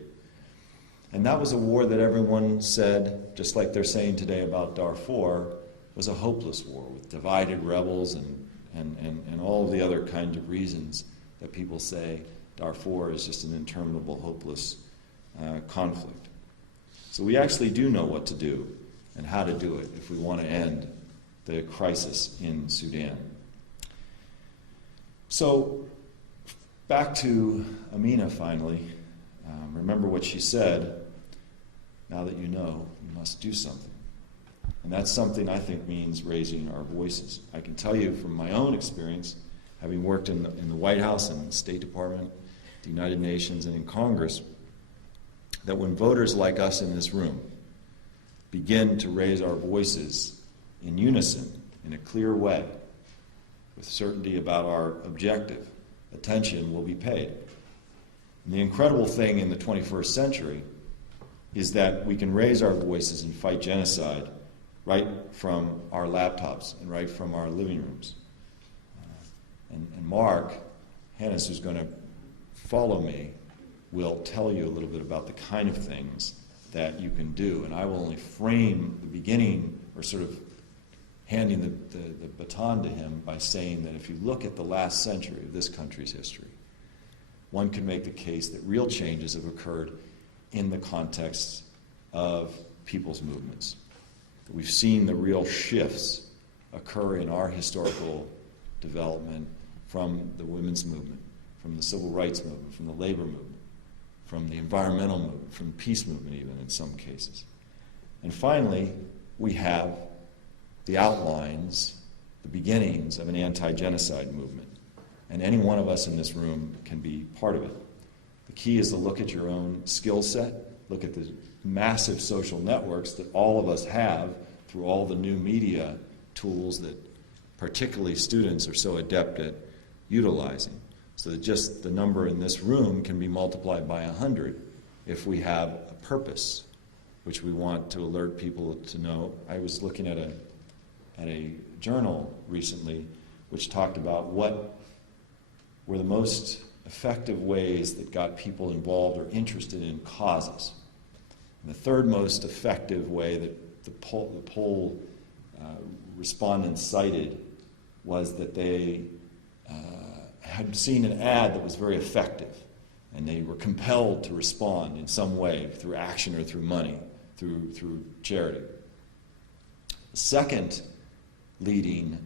And that was a war that everyone said, just like they're saying today about Darfur, was a hopeless war with divided rebels and all of the other kinds of reasons that people say Darfur is just an interminable, hopeless conflict. So we actually do know what to do and how to do it if we want to end the crisis in Sudan. So back to Amina finally. Remember what she said. Now that you know, you must do something. And that's something I think means raising our voices. I can tell you from my own experience, having worked in the White House and the State Department, the United Nations, and in Congress, that when voters like us in this room begin to raise our voices in unison, in a clear way, with certainty about our objective, attention will be paid. And the incredible thing in the 21st century is that we can raise our voices and fight genocide right from our laptops and right from our living rooms. And Mark Hanis, who's going to follow me, will tell you a little bit about the kind of things that you can do. And I will only frame the beginning, or sort of handing the baton to him, by saying that if you look at the last century of this country's history, one could make the case that real changes have occurred in the context of people's movements. We've seen the real shifts occur in our historical development from the women's movement, from the civil rights movement, from the labor movement, from the environmental movement, from the peace movement even in some cases. And finally, we have the outlines, the beginnings of an anti-genocide movement. And any one of us in this room can be part of it. The key is to look at your own skill set, look at the massive social networks that all of us have through all the new media tools that particularly students are so adept at utilizing. So that just the number in this room can be multiplied by 100 if we have a purpose, which we want to alert people to know. I was looking at a journal recently which talked about what were the most effective ways that got people involved or interested in causes. And the third most effective way that the poll respondents cited was that they had seen an ad that was very effective, and they were compelled to respond in some way, through action or through money, through charity. The second leading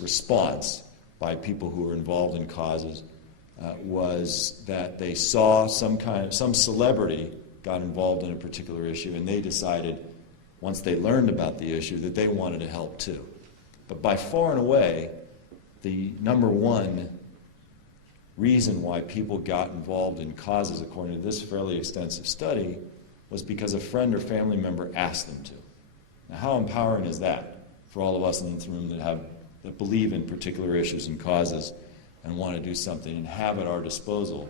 response by people who were involved in causes was that they saw some celebrity got involved in a particular issue, and they decided, once they learned about the issue, that they wanted to help too. But by far and away, the number one reason why people got involved in causes, according to this fairly extensive study, was because a friend or family member asked them to. Now, how empowering is that for all of us in this room that believe in particular issues and causes and want to do something and have at our disposal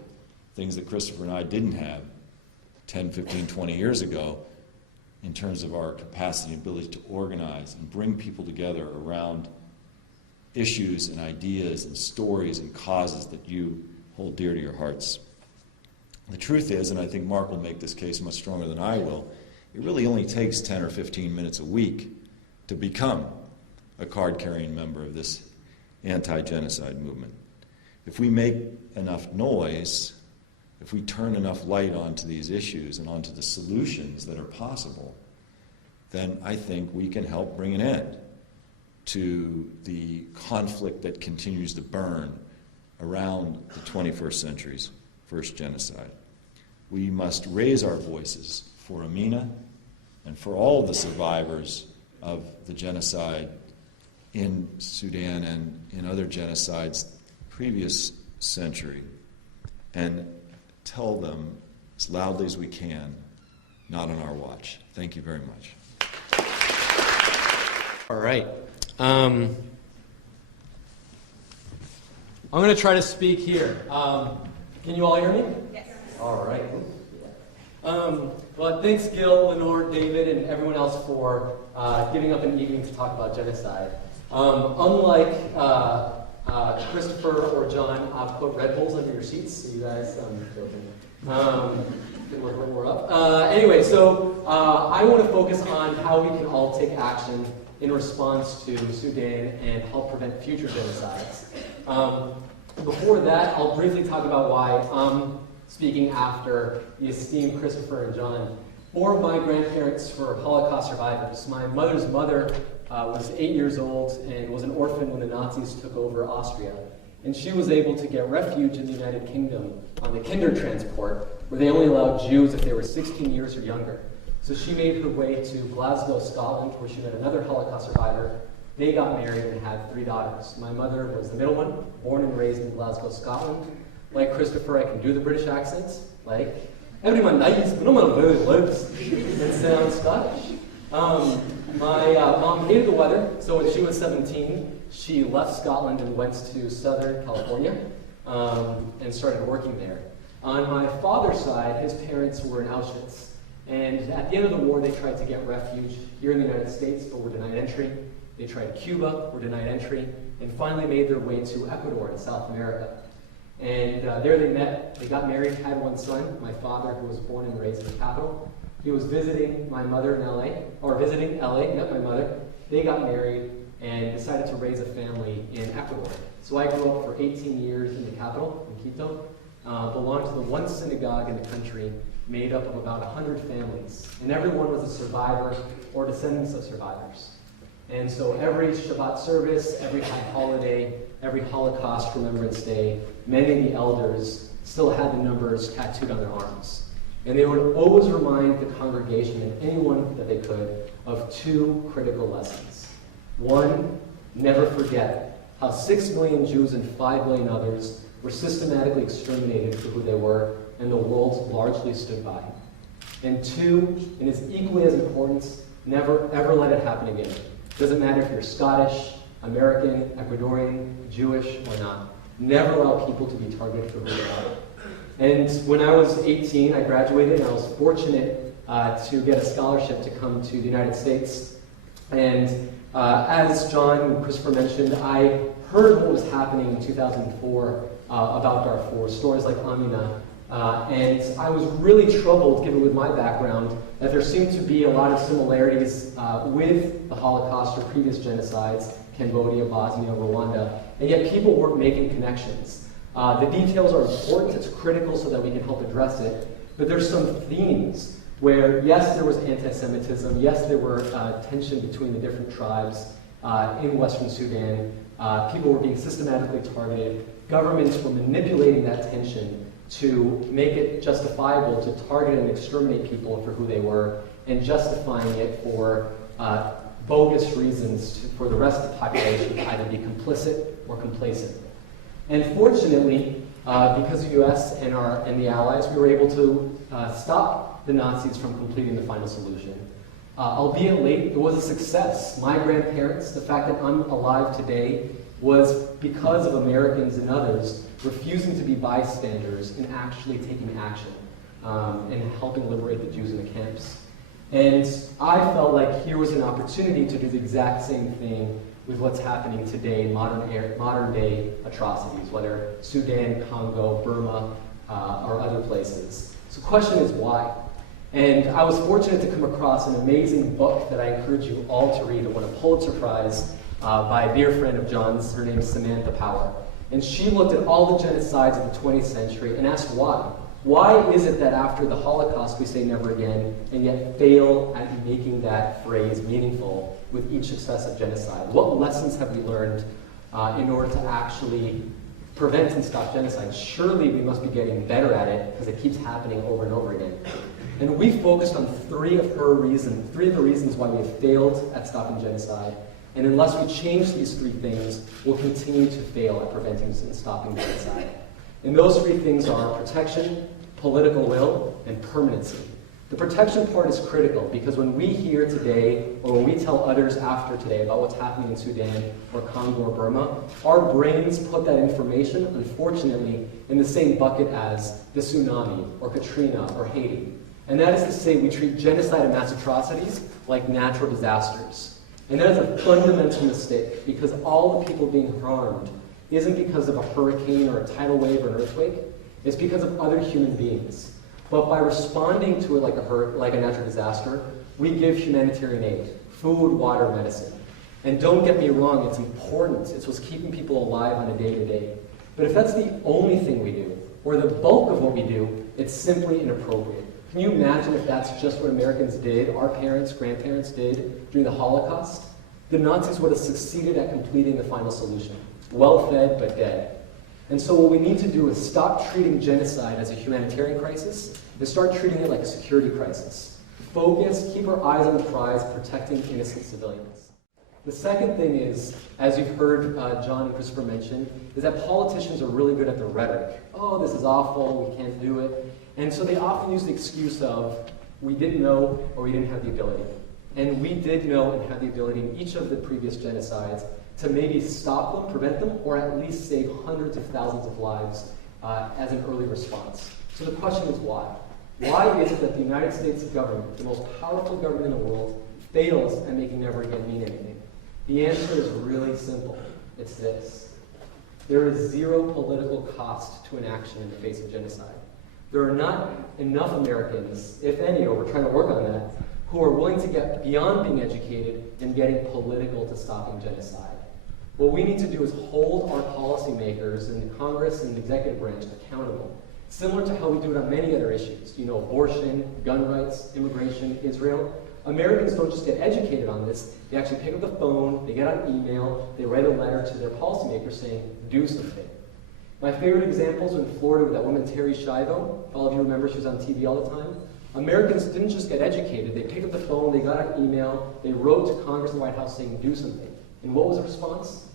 things that Christopher and I didn't have 10, 15, 20 years ago in terms of our capacity and ability to organize and bring people together around issues and ideas and stories and causes that you hold dear to your hearts. The truth is, and I think Mark will make this case much stronger than I will, it really only takes 10 or 15 minutes a week to become a card-carrying member of this anti-genocide movement. If we make enough noise, if we turn enough light onto these issues and onto the solutions that are possible, then I think we can help bring an end to the conflict that continues to burn around the 21st century's first genocide. We must raise our voices for Amina and for all of the survivors of the genocide in Sudan and in other genocides previous century, and tell them as loudly as we can, not on our watch. Thank you very much. All right. I'm going to try to speak here. Can you all hear me? Yes. All right. Well, thanks, Gil, Lenore, David, and everyone else for giving up an evening to talk about genocide. Unlike Christopher or John, I've put Red Bulls under your seats, so you guys, I'm joking. We're up. Anyway, so I want to focus on how we can all take action in response to Sudan and help prevent future genocides. Before that, I'll briefly talk about why I'm speaking after the esteemed Christopher and John. 4 of my grandparents were Holocaust survivors. My mother's mother was 8 years old and was an orphan when the Nazis took over Austria. And she was able to get refuge in the United Kingdom on the Kindertransport, where they only allowed Jews if they were 16 years or younger. So she made her way to Glasgow, Scotland, where she met another Holocaust survivor. They got married and had 3 daughters. My mother was the middle one, born and raised in Glasgow, Scotland. Like Christopher, I can do the British accent. Like, everyone knows, but no one really lives and sounds Scottish. My mom hated the weather, so when she was 17, she left Scotland and went to Southern California and started working there. On my father's side, his parents were in Auschwitz. And at the end of the war, they tried to get refuge here in the United States, but were denied entry. They tried Cuba, were denied entry, and finally made their way to Ecuador in South America. And there they met, they got married, had 1 son, my father, who was born and raised in the capital. He was visiting my mother in LA, or visiting LA, met my mother. They got married and decided to raise a family in Ecuador. So I grew up for 18 years in the capital, in Quito, belonged to the one synagogue in the country, made up of about 100 families. And everyone was a survivor or descendants of survivors. And so every Shabbat service, every high holiday, every Holocaust Remembrance Day, many of the elders still had the numbers tattooed on their arms. And they would always remind the congregation and anyone that they could of 2 critical lessons. 1, never forget how 6 million Jews and 5 million others were systematically exterminated for who they were, and the world largely stood by. And 2, and it's equally as important, never ever let it happen again. Doesn't matter if you're Scottish, American, Ecuadorian, Jewish, or not. Never allow people to be targeted for who they are. And when I was 18, I graduated, and I was fortunate to get a scholarship to come to the United States. And as John and Christopher mentioned, I heard what was happening in 2004 about Darfur, stories like Amina. And I was really troubled, given with my background, that there seemed to be a lot of similarities with the Holocaust or previous genocides, Cambodia, Bosnia, Rwanda, and yet people weren't making connections. The details are important, it's critical so that we can help address it, but there's some themes where, yes, there was anti-Semitism, yes, there were tension between the different tribes in Western Sudan, people were being systematically targeted, governments were manipulating that tension to make it justifiable to target and exterminate people for who they were, and justifying it for bogus reasons for the rest of the population to either be complicit or complacent. And fortunately, because the U.S. and the Allies, we were able to stop the Nazis from completing the final solution. Albeit late, it was a success. My grandparents, the fact that I'm alive today, was because of Americans and others refusing to be bystanders and actually taking action and helping liberate the Jews in the camps. And I felt like here was an opportunity to do the exact same thing with what's happening today, modern day atrocities, whether Sudan, Congo, Burma, or other places. So the question is why? And I was fortunate to come across an amazing book that I encourage you all to read. It won a Pulitzer Prize by a dear friend of John's. Her name is Samantha Power. And she looked at all the genocides of the 20th century and asked why. Why is it that after the Holocaust we say never again, and yet fail at making that phrase meaningful with each successive genocide? What lessons have we learned in order to actually prevent and stop genocide? Surely we must be getting better at it because it keeps happening over and over again. And we focused on three of the reasons why we have failed at stopping genocide. And unless we change these 3 things, we'll continue to fail at preventing and stopping genocide. And those 3 things are protection, political will, and permanency. The protection part is critical because when we hear today, or when we tell others after today about what's happening in Sudan or Congo or Burma, our brains put that information, unfortunately, in the same bucket as the tsunami or Katrina or Haiti. And that is to say, we treat genocide and mass atrocities like natural disasters. And that is a fundamental mistake because all the people being harmed isn't because of a hurricane or a tidal wave or an earthquake. It's because of other human beings. But by responding to it like a natural disaster, we give humanitarian aid, food, water, medicine. And don't get me wrong, it's important. It's what's keeping people alive on a day-to-day. But if that's the only thing we do, or the bulk of what we do, it's simply inappropriate. Can you imagine if that's just what Americans did, our parents, grandparents did during the Holocaust? The Nazis would have succeeded at completing the final solution. Well-fed, but dead. And so what we need to do is stop treating genocide as a humanitarian crisis and start treating it like a security crisis. focus, keep our eyes on the prize, protecting innocent civilians. The second thing is, as you've heard John and Christopher mention, is that politicians are really good at the rhetoric. Oh, this is awful, we can't do it. And so they often use the excuse of, we didn't know or we didn't have the ability. And we did know and had the ability in each of the previous genocides to maybe stop them, prevent them, or at least save hundreds of thousands of lives as an early response. So the question is why? Why is it that the United States government, the most powerful government in the world, fails at making never again mean anything? The answer is really simple. It's this. There is zero political cost to an action in the face of genocide. There are not enough Americans, if any, or we're trying to work on that, who are willing to get beyond being educated and getting political to stopping genocide. What we need to do is hold our policymakers in the Congress and the executive branch accountable, similar to how we do it on many other issues. You know, abortion, gun rights, immigration, Israel. Americans don't just get educated on this, they actually pick up the phone, they get on email, they write a letter to their policymakers saying, do something. My favorite examples are in Florida with that woman Terry Schiavo. All of you remember she was on TV all the time. Americans didn't just get educated, they picked up the phone, they got on email, they wrote to Congress and the White House saying, do something. And what was the response?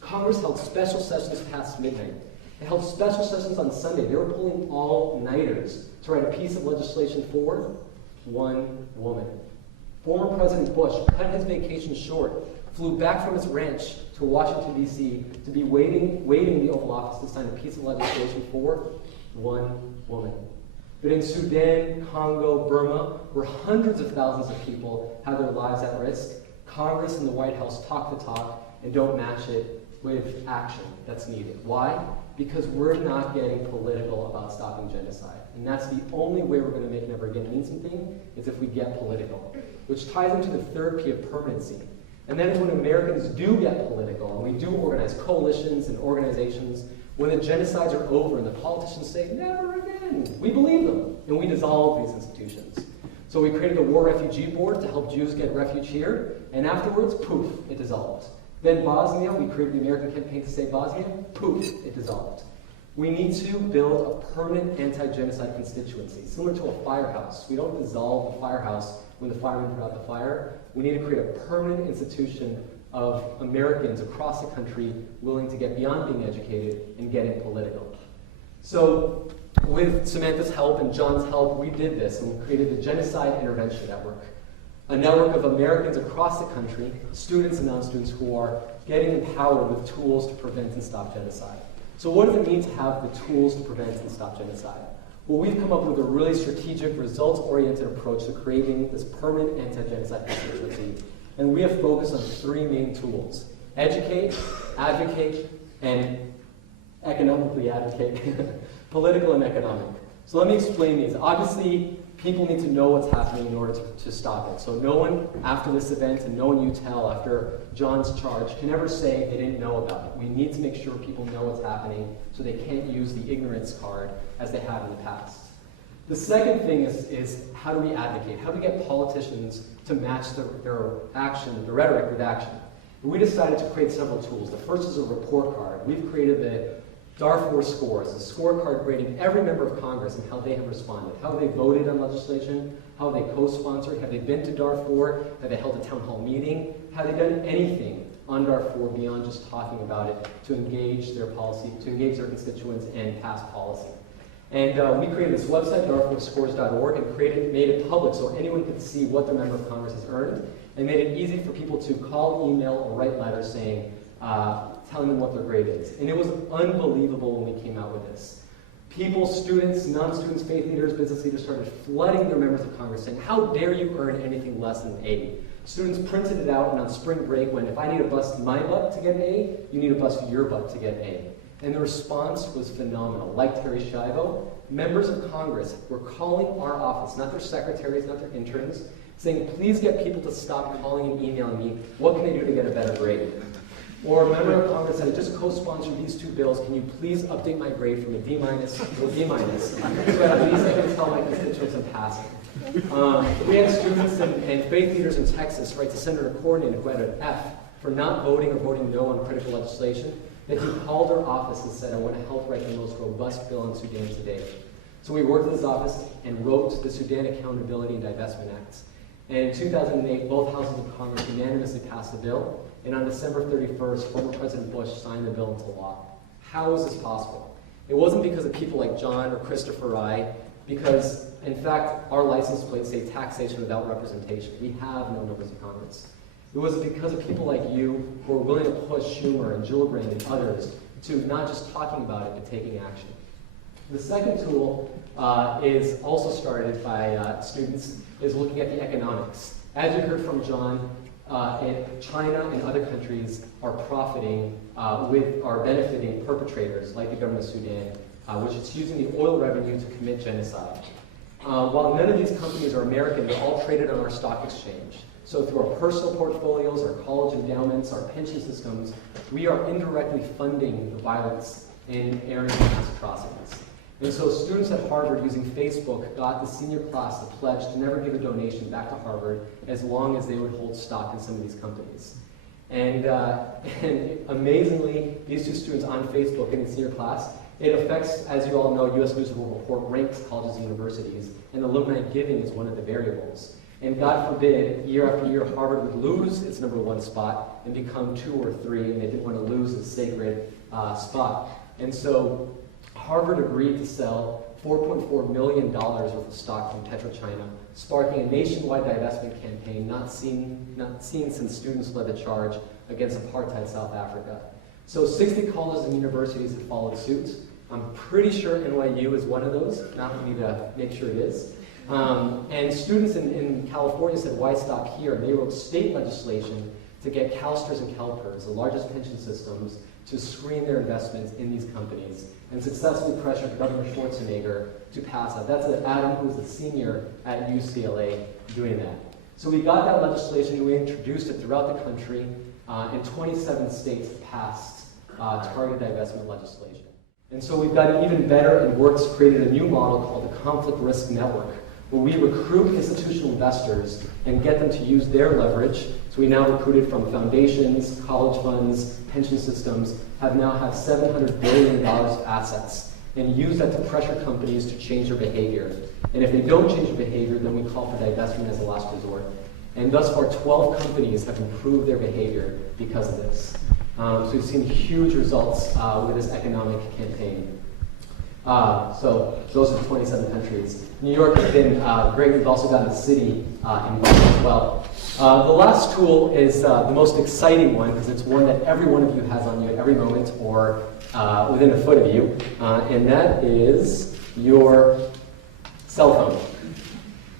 Congress held special sessions past midnight. They held special sessions on Sunday. They were pulling all-nighters to write a piece of legislation for one woman. Former President Bush cut his vacation short, flew back from his ranch to Washington, D.C. to be waiting in the Oval Office to sign a piece of legislation for one woman. But in Sudan, Congo, Burma, where hundreds of thousands of people have their lives at risk, Congress and the White House talk the talk and don't match it with action that's needed. Why? Because we're not getting political about stopping genocide. And that's the only way we're going to make never again mean something, is if we get political. Which ties into the third P of permanency. And that is when Americans do get political, and we do organize coalitions and organizations, when the genocides are over and the politicians say, never again, we believe them, and we dissolve these institutions. So we created the War Refugee Board to help Jews get refuge here, and afterwards, poof, it dissolved. Then Bosnia, we created the American Campaign to Save Bosnia, poof, it dissolved. We need to build a permanent anti-genocide constituency, similar to a firehouse. We don't dissolve the firehouse when the firemen put out the fire. We need to create a permanent institution of Americans across the country willing to get beyond being educated and getting political. So with Samantha's help and John's help, we did this, and we created the Genocide Intervention Network, a network of Americans across the country, students and non-students, who are getting empowered with tools to prevent and stop genocide. So what does it mean to have the tools to prevent and stop genocide? Well, we've come up with a really strategic, results-oriented approach to creating this permanent anti-genocide constituency. And we have focused on three main tools: educate, advocate, and economically advocate. Political and economic. So let me explain these. Obviously, people need to know what's happening in order to stop it. So no one after this event, and no one you tell after John's charge, can ever say they didn't know about it. We need to make sure people know what's happening so they can't use the ignorance card as they have in the past. The second thing is how do we advocate? How do we get politicians to match their action, the rhetoric with action? And we decided to create several tools. The first is a report card. We've created the Darfur Scores, a scorecard grading every member of Congress and how they have responded, how they voted on legislation, how they co-sponsored, have they been to Darfur, have they held a town hall meeting, have they done anything on Darfur beyond just talking about it to engage their policy, to engage their constituents and pass policy. And we created this website, darfurscores.org, and made it public so anyone could see what their member of Congress has earned, and made it easy for people to call, email, or write letters saying, telling them what their grade is. And it was unbelievable when we came out with this. People, students, non-students, faith leaders, business leaders started flooding their members of Congress saying, how dare you earn anything less than an A? Students printed it out, and on spring break, when if I need to bust my butt to get an A, you need to bust your butt to get an A. And the response was phenomenal. Like Terry Schiavo, members of Congress were calling our office, not their secretaries, not their interns, saying, please get people to stop calling and emailing me. What can they do to get a better grade? Or a member of Congress said, I just co-sponsored these two bills. Can you please update my grade from a D- to a B-, so at least I can tell my constituents I'm passing. We had students and faith leaders in Texas write to Senator Cornyn, who had an F for not voting or voting no on critical legislation, that he called our office and said, I want to help write the most robust bill in Sudan today. So we worked with his office and wrote the Sudan Accountability and Divestment Act. And in 2008, both houses of Congress unanimously passed the bill, and on December 31st, former President Bush signed the bill into law. How is this possible? It wasn't because of people like John or Christopher or I, because, in fact, our license plates say taxation without representation. We have no members of Congress. It was because of people like you who are willing to push Schumer and Gillibrand and others to not just talking about it, but taking action. The second tool is also started by students, is looking at the economics. As you heard from John, China and other countries are profiting are benefiting perpetrators like the government of Sudan, which is using the oil revenue to commit genocide. While none of these companies are American, they're all traded on our stock exchange. So through our personal portfolios, our college endowments, our pension systems, we are indirectly funding the violence in areas of mass atrocities. And so students at Harvard using Facebook got the senior class to pledge to never give a donation back to Harvard as long as they would hold stock in some of these companies. And amazingly, these two students on Facebook in the senior class, it affects, as you all know, U.S. News & World Report ranks colleges and universities, and alumni giving is one of the variables. And God forbid, year after year, Harvard would lose its number 1 spot and become 2 or 3, and they didn't want to lose the sacred spot. And so Harvard agreed to sell $4.4 million worth of stock from PetroChina, sparking a nationwide divestment campaign not seen since students led the charge against apartheid South Africa. So 60 colleges and universities have followed suit. I'm pretty sure NYU is one of those, not for me to make sure it is. And students in California said, why stop here? And they wrote state legislation to get CalSTRS and CalPERS, the largest pension systems, to screen their investments in these companies and successfully pressured Governor Schwarzenegger to pass that. That's Adam, who's a senior at UCLA, doing that. So we got that legislation, and we introduced it throughout the country, and 27 states passed targeted divestment legislation. And so we've gotten even better and created a new model called the Conflict Risk Network, where we recruit institutional investors and get them to use their leverage. So we now recruited from foundations, college funds, pension systems, have $700 billion of assets, and use that to pressure companies to change their behavior. And if they don't change their behavior, then we call for divestment as a last resort. And thus far, 12 companies have improved their behavior because of this. So we've seen huge results with this economic campaign. So those are 27 countries. New York has been great. We've also got the city involved as well. The last tool is the most exciting one, because it's one that every one of you has on you at every moment or within a foot of you, and that is your cell phone.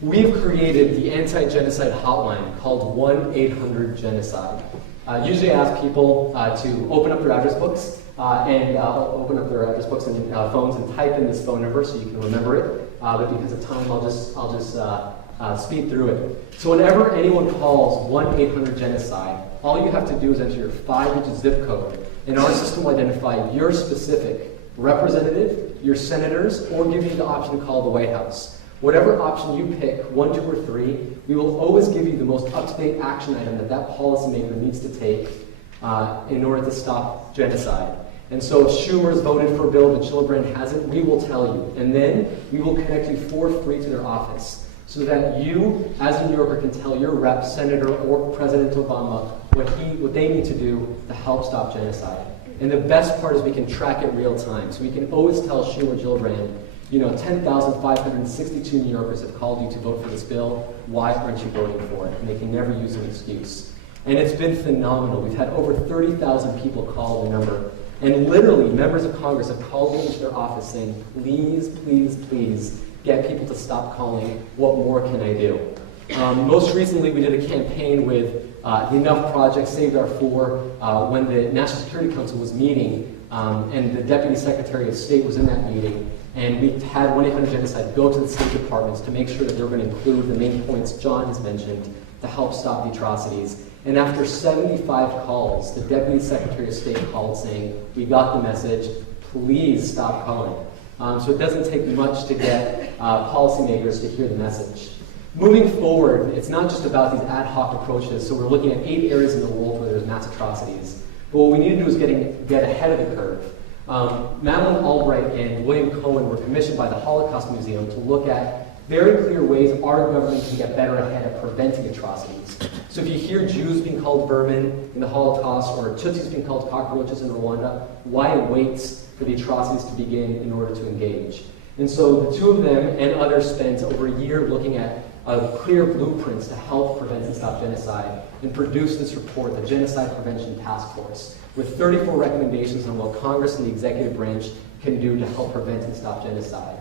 We've created the anti-genocide hotline called 1-800-GENOCIDE. Usually I ask people to open up their address books and phones and type in this phone number so you can remember it. But because of time, I'll just speed through it. So whenever anyone calls 1-800-GENOCIDE, all you have to do is enter your 5-digit zip code, and our system will identify your specific representative, your senators, or give you the option to call the White House. Whatever option you pick, 1, 2, or 3, we will always give you the most up-to-date action item that policymaker needs to take in order to stop genocide. And so if Schumer's voted for a bill but Gillibrand hasn't, we will tell you. And then we will connect you for free to their office so that you, as a New Yorker, can tell your rep, senator, or President Obama what they need to do to help stop genocide. And the best part is we can track it real time. So we can always tell Schumer, Gillibrand, 10,562 New Yorkers have called you to vote for this bill. Why aren't you voting for it? And they can never use an excuse. And it's been phenomenal. We've had over 30,000 people call the number. And literally, members of Congress have called me into their office saying, please, please, please, get people to stop calling. What more can I do? Most recently, we did a campaign with the Enough Project, Saved Our Four, when the National Security Council was meeting, and the Deputy Secretary of State was in that meeting. And we had 1-800-GENOCIDE go to the State Departments to make sure that they were going to include the main points John has mentioned to help stop the atrocities. And after 75 calls, the Deputy Secretary of State called saying, we got the message, please stop calling. So it doesn't take much to get policymakers to hear the message. Moving forward, it's not just about these ad hoc approaches. So we're looking at 8 areas in the world where there's mass atrocities. But what we need to do is get ahead of the curve. Madeleine Albright and William Cohen were commissioned by the Holocaust Museum to look at very clear ways our government can get better ahead at preventing atrocities. So if you hear Jews being called vermin in the Holocaust or Tutsis being called cockroaches in Rwanda, why wait for the atrocities to begin in order to engage? And so the two of them and others spent over a year looking at clear blueprints to help prevent and stop genocide and produce this report, the Genocide Prevention Task Force, with 34 recommendations on what Congress and the executive branch can do to help prevent and stop genocide.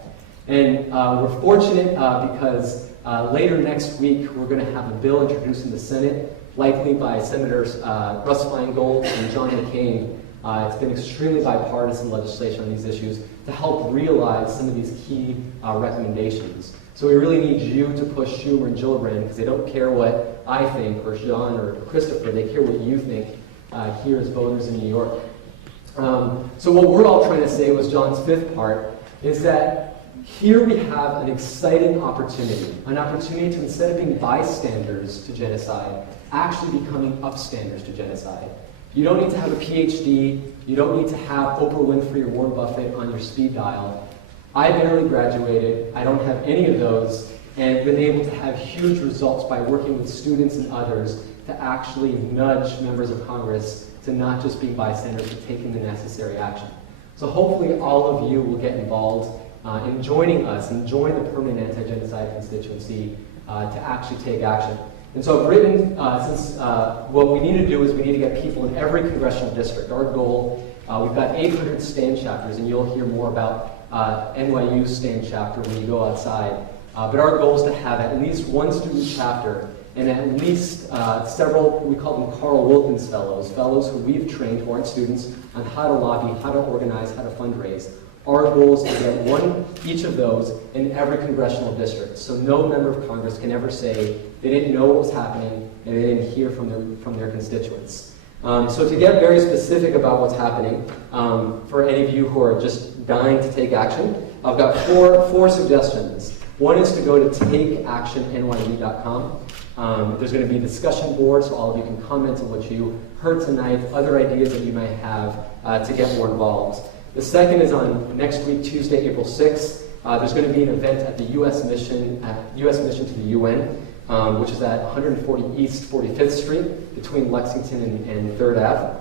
And we're fortunate because later next week we're going to have a bill introduced in the Senate, likely by Senators Russ Feingold and John McCain. It's been extremely bipartisan legislation on these issues to help realize some of these key recommendations. So we really need you to push Schumer and Gillibrand because they don't care what I think or John or Christopher, they care what you think here as voters in New York. So what we're all trying to say was John's fifth part is that here we have an exciting opportunity to, instead of being bystanders to genocide, actually becoming upstanders to genocide. You don't need to have a PhD, you don't need to have Oprah Winfrey or Warren Buffett on your speed dial. I barely graduated, I don't have any of those, and been able to have huge results by working with students and others to actually nudge members of Congress to not just being bystanders, but taking the necessary action. So hopefully all of you will get involved in joining us and join the permanent anti-genocide constituency to actually take action. And so I've written, what we need to do is we need to get people in every congressional district. Our goal, we've got 800 stand chapters, and you'll hear more about NYU stand chapter when you go outside. But our goal is to have at least one student chapter and at least several, we call them Carl Wilkins fellows who we've trained, who aren't students, on how to lobby, how to organize, how to fundraise. Our goal is to get one each of those in every congressional district, so no member of Congress can ever say they didn't know what was happening and they didn't hear from their constituents. So to get very specific about what's happening, for any of you who are just dying to take action, I've got four suggestions. One is to go to takeactionnyu.com. There's going to be a discussion board, so all of you can comment on what you heard tonight, other ideas that you might have to get more involved. The second is on next week, Tuesday, April 6th. There's going to be an event at the U.S. Mission to the UN, which is at 140 East 45th Street between Lexington and 3rd Ave.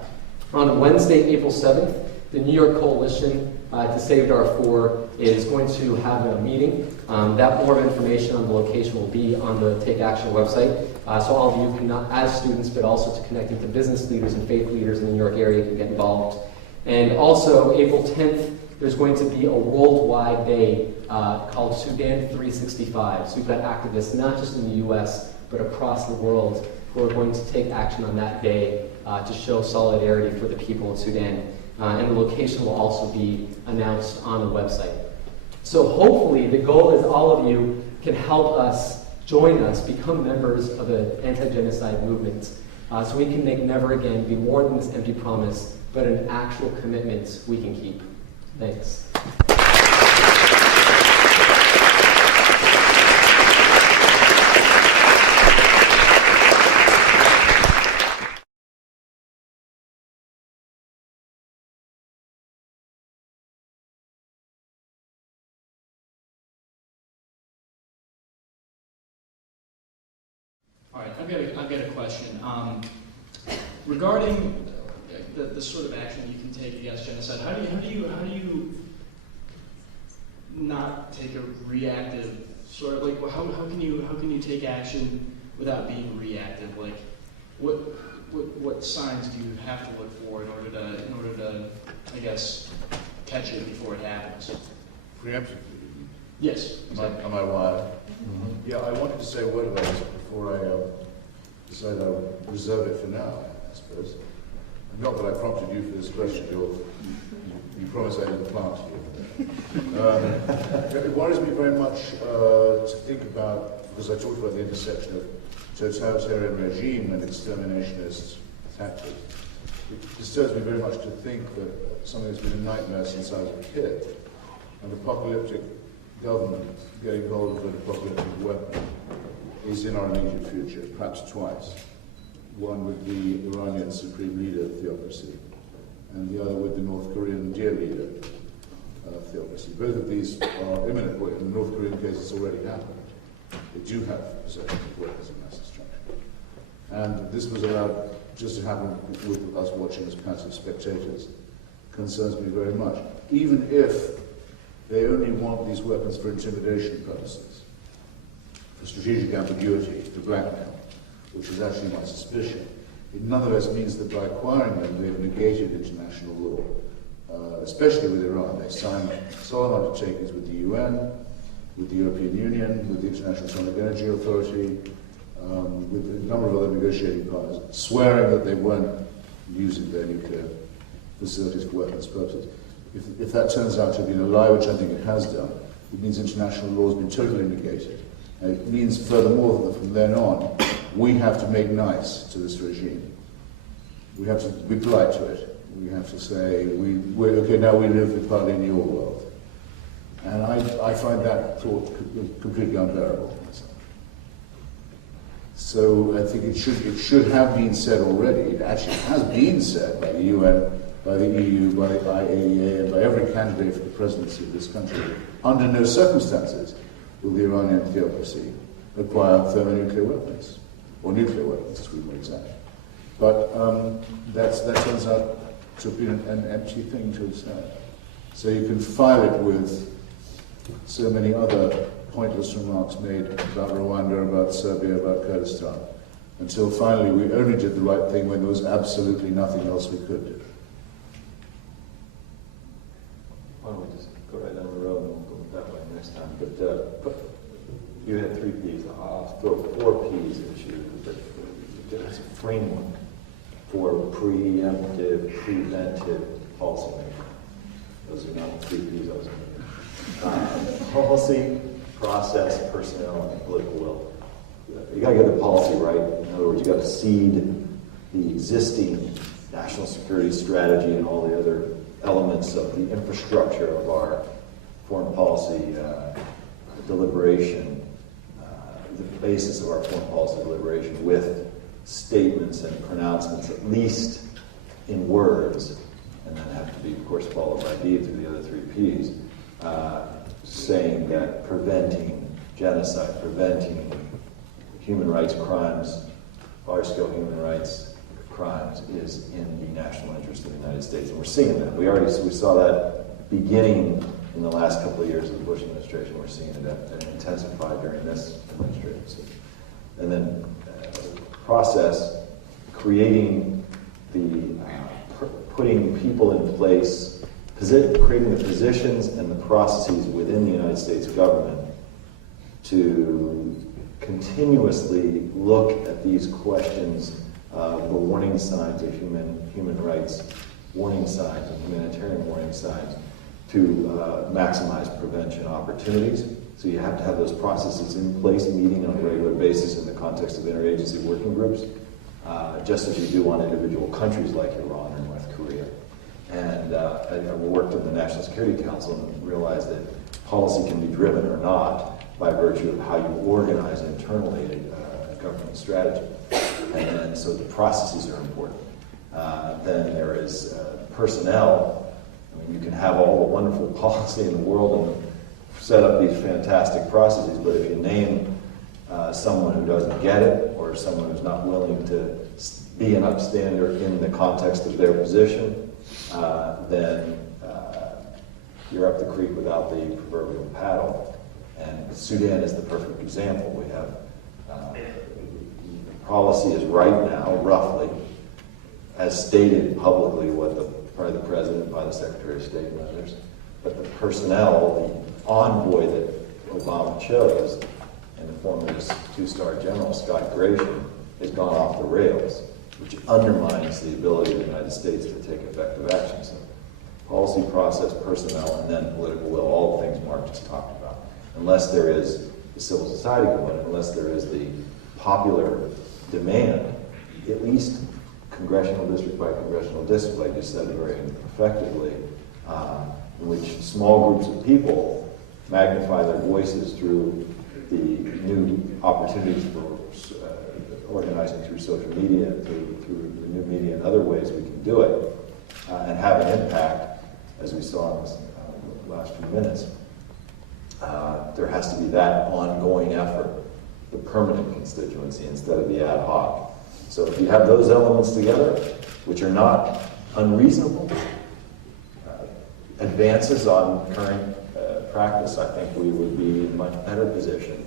On Wednesday, April 7th, the New York Coalition to Save Darfur is going to have a meeting. That more information on the location will be on the Take Action website. So all of you can, not as students, but also to connecting to business leaders and faith leaders in the New York area, can get involved. And also, April 10th, there's going to be a worldwide day called Sudan 365. So we've got activists not just in the U.S., but across the world who are going to take action on that day to show solidarity for the people of Sudan. And the location will also be announced on the website. So hopefully, the goal is all of you can help us, join us, become members of the anti-genocide movement, so we can make never again be more than this empty promise, but an actual commitment we can keep. Thanks. All right, I've got a question. Regarding the sort of action you can take against genocide, how do you not take a reactive sort of, like, how can you take action without being reactive? Like, what signs do you have to look for in order to I guess, catch it before it happens? Preemptively. Yes. Exactly. Am I wired? Mm-hmm. Yeah, I wanted to say a word about this before I decide I'll reserve it for now, I suppose. Not that I prompted you for this question. You promised I didn't plant you. It worries me very much to think about, because I talked about the intersection of totalitarian regime and exterminationist tactics. It disturbs me very much to think that something that's been a nightmare since I was a kid, an apocalyptic government getting hold of an apocalyptic weapon, is in our immediate future, perhaps twice. One with the Iranian supreme leader theocracy, and the other with the North Korean dear leader theocracy. Both of these are imminent. Well, in the North Korean case, it's already happened. They do have possession of weapons of mass destruction. And this was allowed just to happen with us watching as passive spectators. Concerns me very much. Even if they only want these weapons for intimidation purposes, for strategic ambiguity, for blackmail, which is actually my suspicion, it nonetheless means that by acquiring them, they've negated international law, especially with Iran. They signed solemn undertakings with the UN, with the European Union, with the International Atomic Energy Authority, with a number of other negotiating partners, swearing that they weren't using their nuclear facilities for weapons purposes. If that turns out to be a lie, which I think it has done, it means international law has been totally negated. And it means, furthermore, that from then on, we have to make nice to this regime. We have to be polite to it. We have to say, we're okay, now we live partly in your world. And I find that thought completely unbearable. So I think it should have been said already. It actually has been said by the UN, by the EU, by the IAEA, and by every candidate for the presidency of this country. Under no circumstances will the Iranian theocracy acquire thermonuclear weapons, or nuclear weapons, to be more exact. But that turns out to be an empty thing to have said. So you can file it with so many other pointless remarks made about Rwanda, about Serbia, about Kurdistan, until finally we only did the right thing when there was absolutely nothing else we could do. Why don't we just go right down the road and we'll go that way next time. But you had 3 Ps. I'll throw 4 Ps at you. There's a framework for preemptive, preventive policymaking. Those are not 3 Ps. Those are policy, process, personnel, and political will. You got to get the policy right. In other words, you got to seed the existing national security strategy and all the other elements of the infrastructure of our foreign policy deliberation, the basis of our foreign policy deliberation, with statements and pronouncements, at least in words, and then have to be, of course, followed by deeds of the other 3 Ps, saying that preventing genocide, preventing human rights crimes, large-scale human rights crimes, is in the national interest of the United States. And we're seeing that. We saw that beginning in the last couple of years of the Bush administration. We're seeing it intensify during this administration. And then process, creating putting people in place, creating the positions and the processes within the United States government to continuously look at these questions, the warning signs of human rights, warning signs and humanitarian warning signs, to maximize prevention opportunities. So you have to have those processes in place, meeting on a regular basis in the context of interagency working groups, just as you do on individual countries like Iran or North Korea. And I worked in the National Security Council and realized that policy can be driven or not by virtue of how you organize internally a government strategy. And so the processes are important. Then there is personnel. I mean, you can have all the wonderful policy in the world and set up these fantastic processes, but if you name someone who doesn't get it, or someone who's not willing to be an upstander in the context of their position, then you're up the creek without the proverbial paddle. And Sudan is the perfect example. We have policy is right now, roughly, as stated publicly, by the President, by the Secretary of State and others. But the personnel, the envoy that Obama chose, in the form of his 2-star general, Scott Gratian, has gone off the rails, which undermines the ability of the United States to take effective action. So policy, process, personnel, and then political will, all the things Mark just talked about. Unless there is the civil society component, unless there is the popular demand, at least congressional district by congressional district, like you said very effectively, in which small groups of people magnify their voices through the new opportunities for organizing through social media, through the new media and other ways we can do it, and have an impact, as we saw in this last few minutes, there has to be that ongoing effort, the permanent constituency instead of the ad hoc. So if you have those elements together, which are not unreasonable advances on current practice, I think we would be in much better position,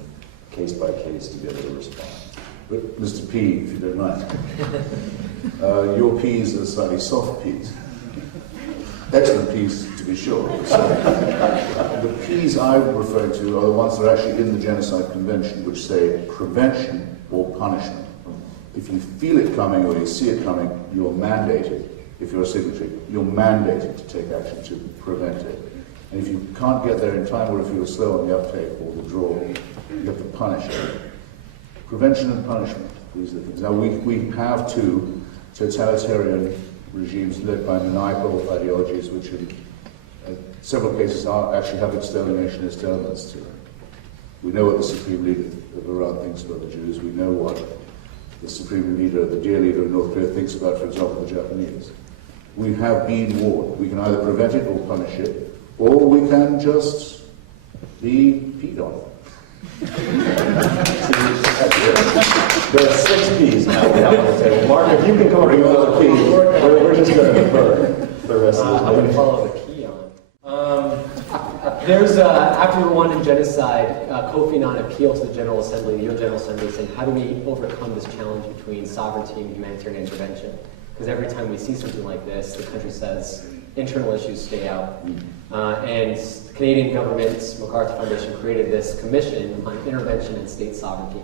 case by case, to be able to respond. But Mr. P, if you don't mind, your P's are slightly soft P's. Excellent P's, to be sure. So, the P's I'm referring to are the ones that are actually in the Genocide Convention, which say prevention or punishment. If you feel it coming or you see it coming, you're mandated. If you're a signatory, you're mandated to take action to prevent it. And if you can't get there in time, or if you're slow on the uptake or withdrawal, you have to punish it. Prevention and punishment, these are the things. Now, we have two totalitarian regimes led by maniacal ideologies, which in several cases actually have exterminationist elements to them. We know what the Supreme Leader of Iran thinks about the Jews. We know what the Supreme Leader, the dear leader of North Korea, thinks about, for example, the Japanese. We have been warned. We can either prevent it or punish it, or we can just be peed on. There are 6 P's now we have on the table. Mark, if you can come up with another P, we're just going to defer the rest of this. I'm going to follow the key on. There's, after the Rwandan genocide, Kofi Annan appealed to the General Assembly, the UN General Assembly, saying, how do we overcome this challenge between sovereignty and humanitarian intervention? Because every time we see something like this, the country says, internal issues stay out. And the Canadian government's MacArthur Foundation created this commission on intervention and state sovereignty.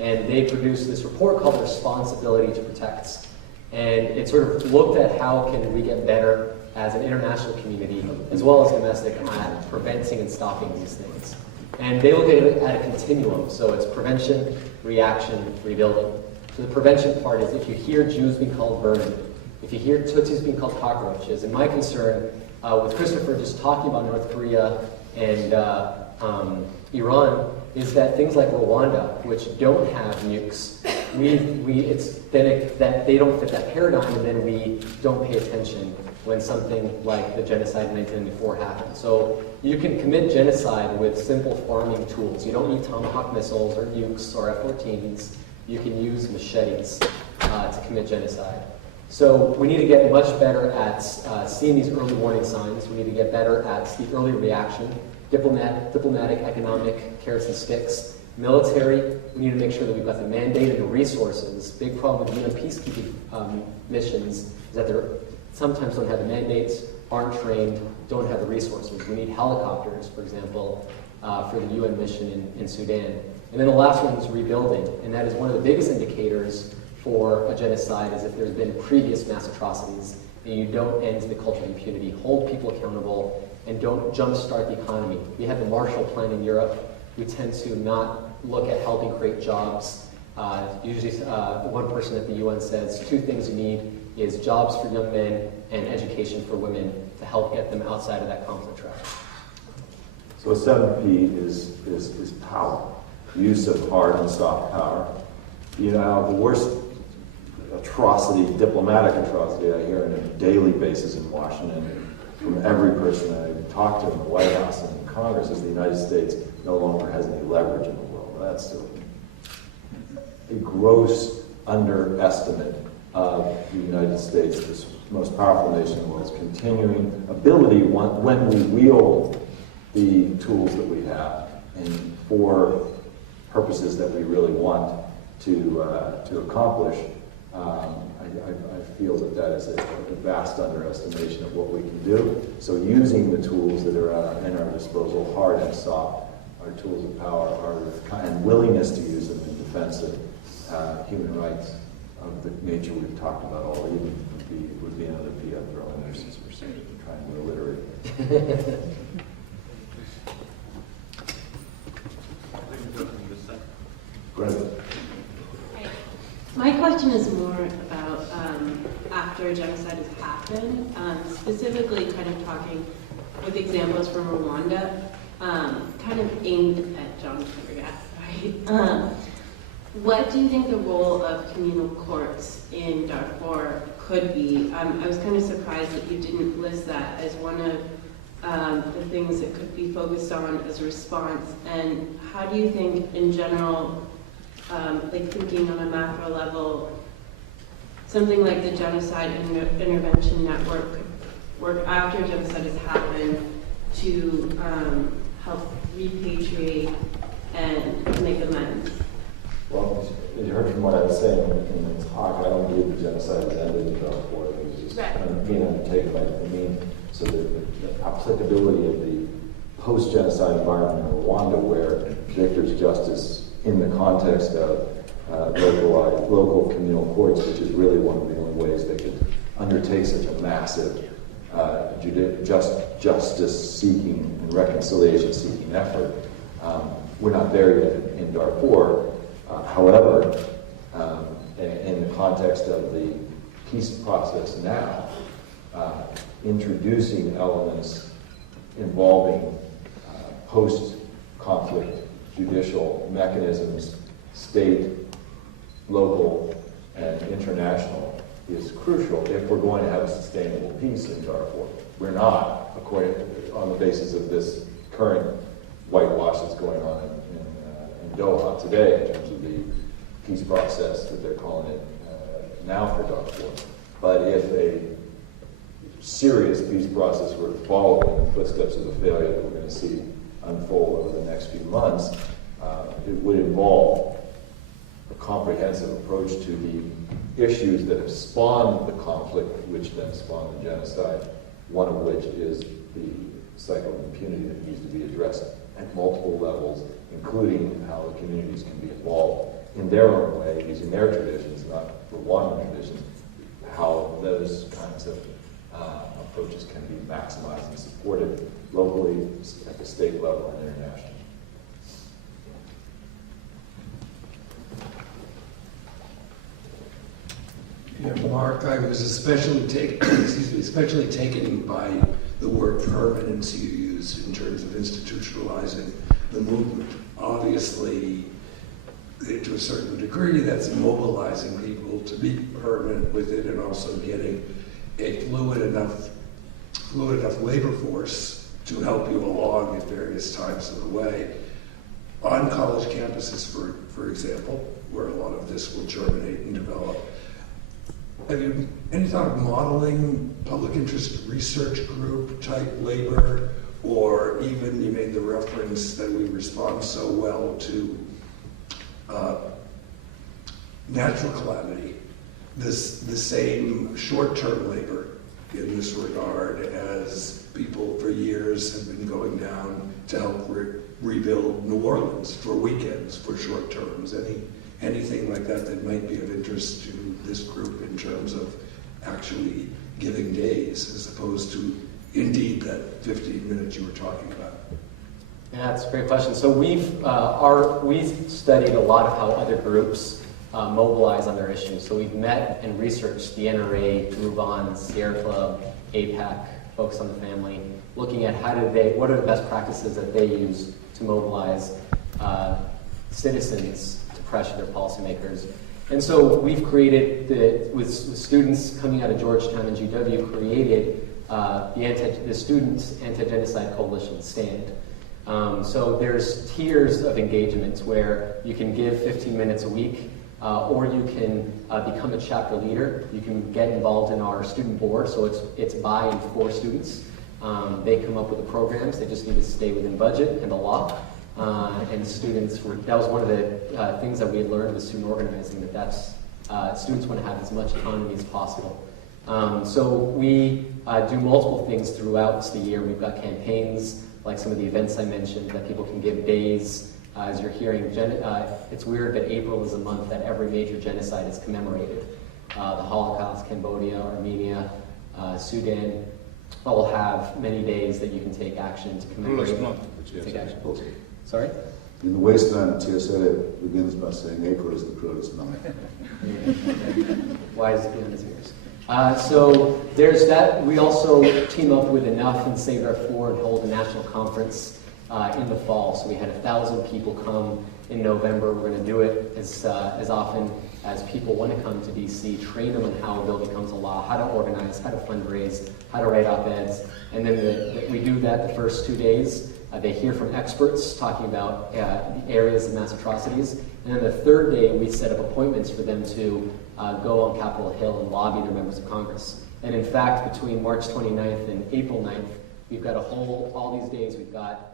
And they produced this report called Responsibility to Protect. And it sort of looked at how can we get better as an international community, as well as domestic, at preventing and stopping these things. And they look at it at a continuum. So it's prevention, reaction, rebuilding. So the prevention part is if you hear Jews being called vermin, if you hear Tutsis being called cockroaches, and my concern with Christopher just talking about North Korea and Iran is that things like Rwanda, which don't have nukes, that they don't fit that paradigm, and then we don't pay attention when something like the genocide in 1994 happened. So you can commit genocide with simple farming tools. You don't need Tomahawk missiles or nukes or F-14s. You can use machetes to commit genocide. So we need to get much better at seeing these early warning signs. We need to get better at the early reaction, diplomatic, economic, carrots and sticks. Military, we need to make sure that we've got the mandate and the resources. Big problem with UN peacekeeping missions is that they sometimes don't have the mandates, aren't trained, don't have the resources. We need helicopters, for example, for the UN mission in Sudan. And then the last one is rebuilding, and that is one of the biggest indicators for a genocide is if there's been previous mass atrocities and you don't end the culture of impunity, hold people accountable, and don't jumpstart the economy. We have the Marshall Plan in Europe. We tend to not look at helping create jobs. Usually one person at the UN says 2 things you need is jobs for young men and education for women to help get them outside of that conflict trap. So 7P is power, use of hard and soft power. You know, the worst atrocity, diplomatic atrocity I hear on a daily basis in Washington from every person I talk to in the White House and in Congress is the United States no longer has any leverage in the world. That's a gross underestimate of the United States, the most powerful nation in the world's continuing ability when we wield the tools that we have and for purposes that we really want to accomplish. I feel that is a vast underestimation of what we can do. So using the tools that are in our disposal, hard and soft, our tools of power, and willingness to use them in defense of human rights of the nature we've talked about all evening would be another P I'd throw in there since we're trying to alliterate. Great. My question is more about after genocide has happened, specifically kind of talking with examples from Rwanda, kind of aimed at John Prendergast, right? What do you think the role of communal courts in Darfur could be. I was kind of surprised that you didn't list that as one of the things that could be focused on as a response. And how do you think, in general, like thinking on a macro level, something like the Genocide Intervention Network could work after genocide has happened to help repatriate and make amends? Well, you heard from what I was saying in the talk, I don't believe the genocide has ended in Darfur. It was just being undertaken by the mean. So the applicability of the post-genocide environment in Rwanda, where victors' justice in the context of local communal courts, which is really one of the only ways they could undertake such a massive justice-seeking and reconciliation-seeking effort. We're not there yet in Darfur. However, in the context of the peace process now, introducing elements involving post-conflict judicial mechanisms, state, local, and international, is crucial if we're going to have a sustainable peace in Darfur. We're not, on the basis of this current whitewash that's going on in Doha today in terms of the peace process that they're calling it now for Darfur. But if a serious peace process were to follow in the footsteps of the failure that we're going to see unfold over the next few months, it would involve a comprehensive approach to the issues that have spawned the conflict, which then spawned the genocide, one of which is the cycle of impunity that needs to be addressed at multiple levels, including how the communities can be involved in their own way, using their traditions, not Rwandan traditions, how those kinds of approaches can be maximized and supported locally, at the state level, and internationally. Yeah, Mark, I was especially taken by the word permanency you used in terms of institutionalizing the movement. Obviously, to a certain degree, that's mobilizing people to be permanent with it and also getting a fluid enough labor force to help you along at various times of the way. On college campuses, for example, where a lot of this will germinate and develop, have you any thought of modeling public interest research group type labor, or even you made the reference that we respond so well to natural calamity, the same short-term labor in this regard as people for years have been going down to help rebuild New Orleans for weekends, for short terms. Anything like that that might be of interest to this group in terms of actually giving days as opposed to indeed that 15 minutes you were talking about? Yeah, that's a great question. So we've studied a lot of how other groups mobilize on their issues. So we've met and researched the NRA, Rubon, Sierra Club, APAC, Focus on the Family, looking at what are the best practices that they use to mobilize citizens to pressure their policymakers. And so we've created, with students coming out of Georgetown and GW, created the Students Anti-Genocide Coalition, STAND. So there's tiers of engagements where you can give 15 minutes a week, or you can become a chapter leader. You can get involved in our student board, so it's by and for students. They come up with the programs, they just need to stay within budget and the law. And students, that was one of the things that we had learned with student organizing, that's students want to have as much autonomy as possible. So we do multiple things throughout the year. We've got campaigns, like some of the events I mentioned, that people can give days. As you're hearing, it's weird that April is a month that every major genocide is commemorated. The Holocaust, Cambodia, Armenia, Sudan, all have many days that you can take action to commemorate. Take action. Sorry? In the wasteland, TSA begins by saying April is the cruelest month. Why is it beyond his ears? So there's that. We also team up with Enough and Save Our Four and hold a national conference in the fall. So we had 1,000 people come in November. We're going to do it as often as people want to come to DC, train them on how a bill becomes a law, how to organize, how to fundraise, how to write op-eds. And then we do that the first 2 days. They hear from experts talking about the areas of mass atrocities. And then the third day, we set up appointments for them to go on Capitol Hill and lobby their members of Congress. And in fact, between March 29th and April 9th, we've got all these days, we've got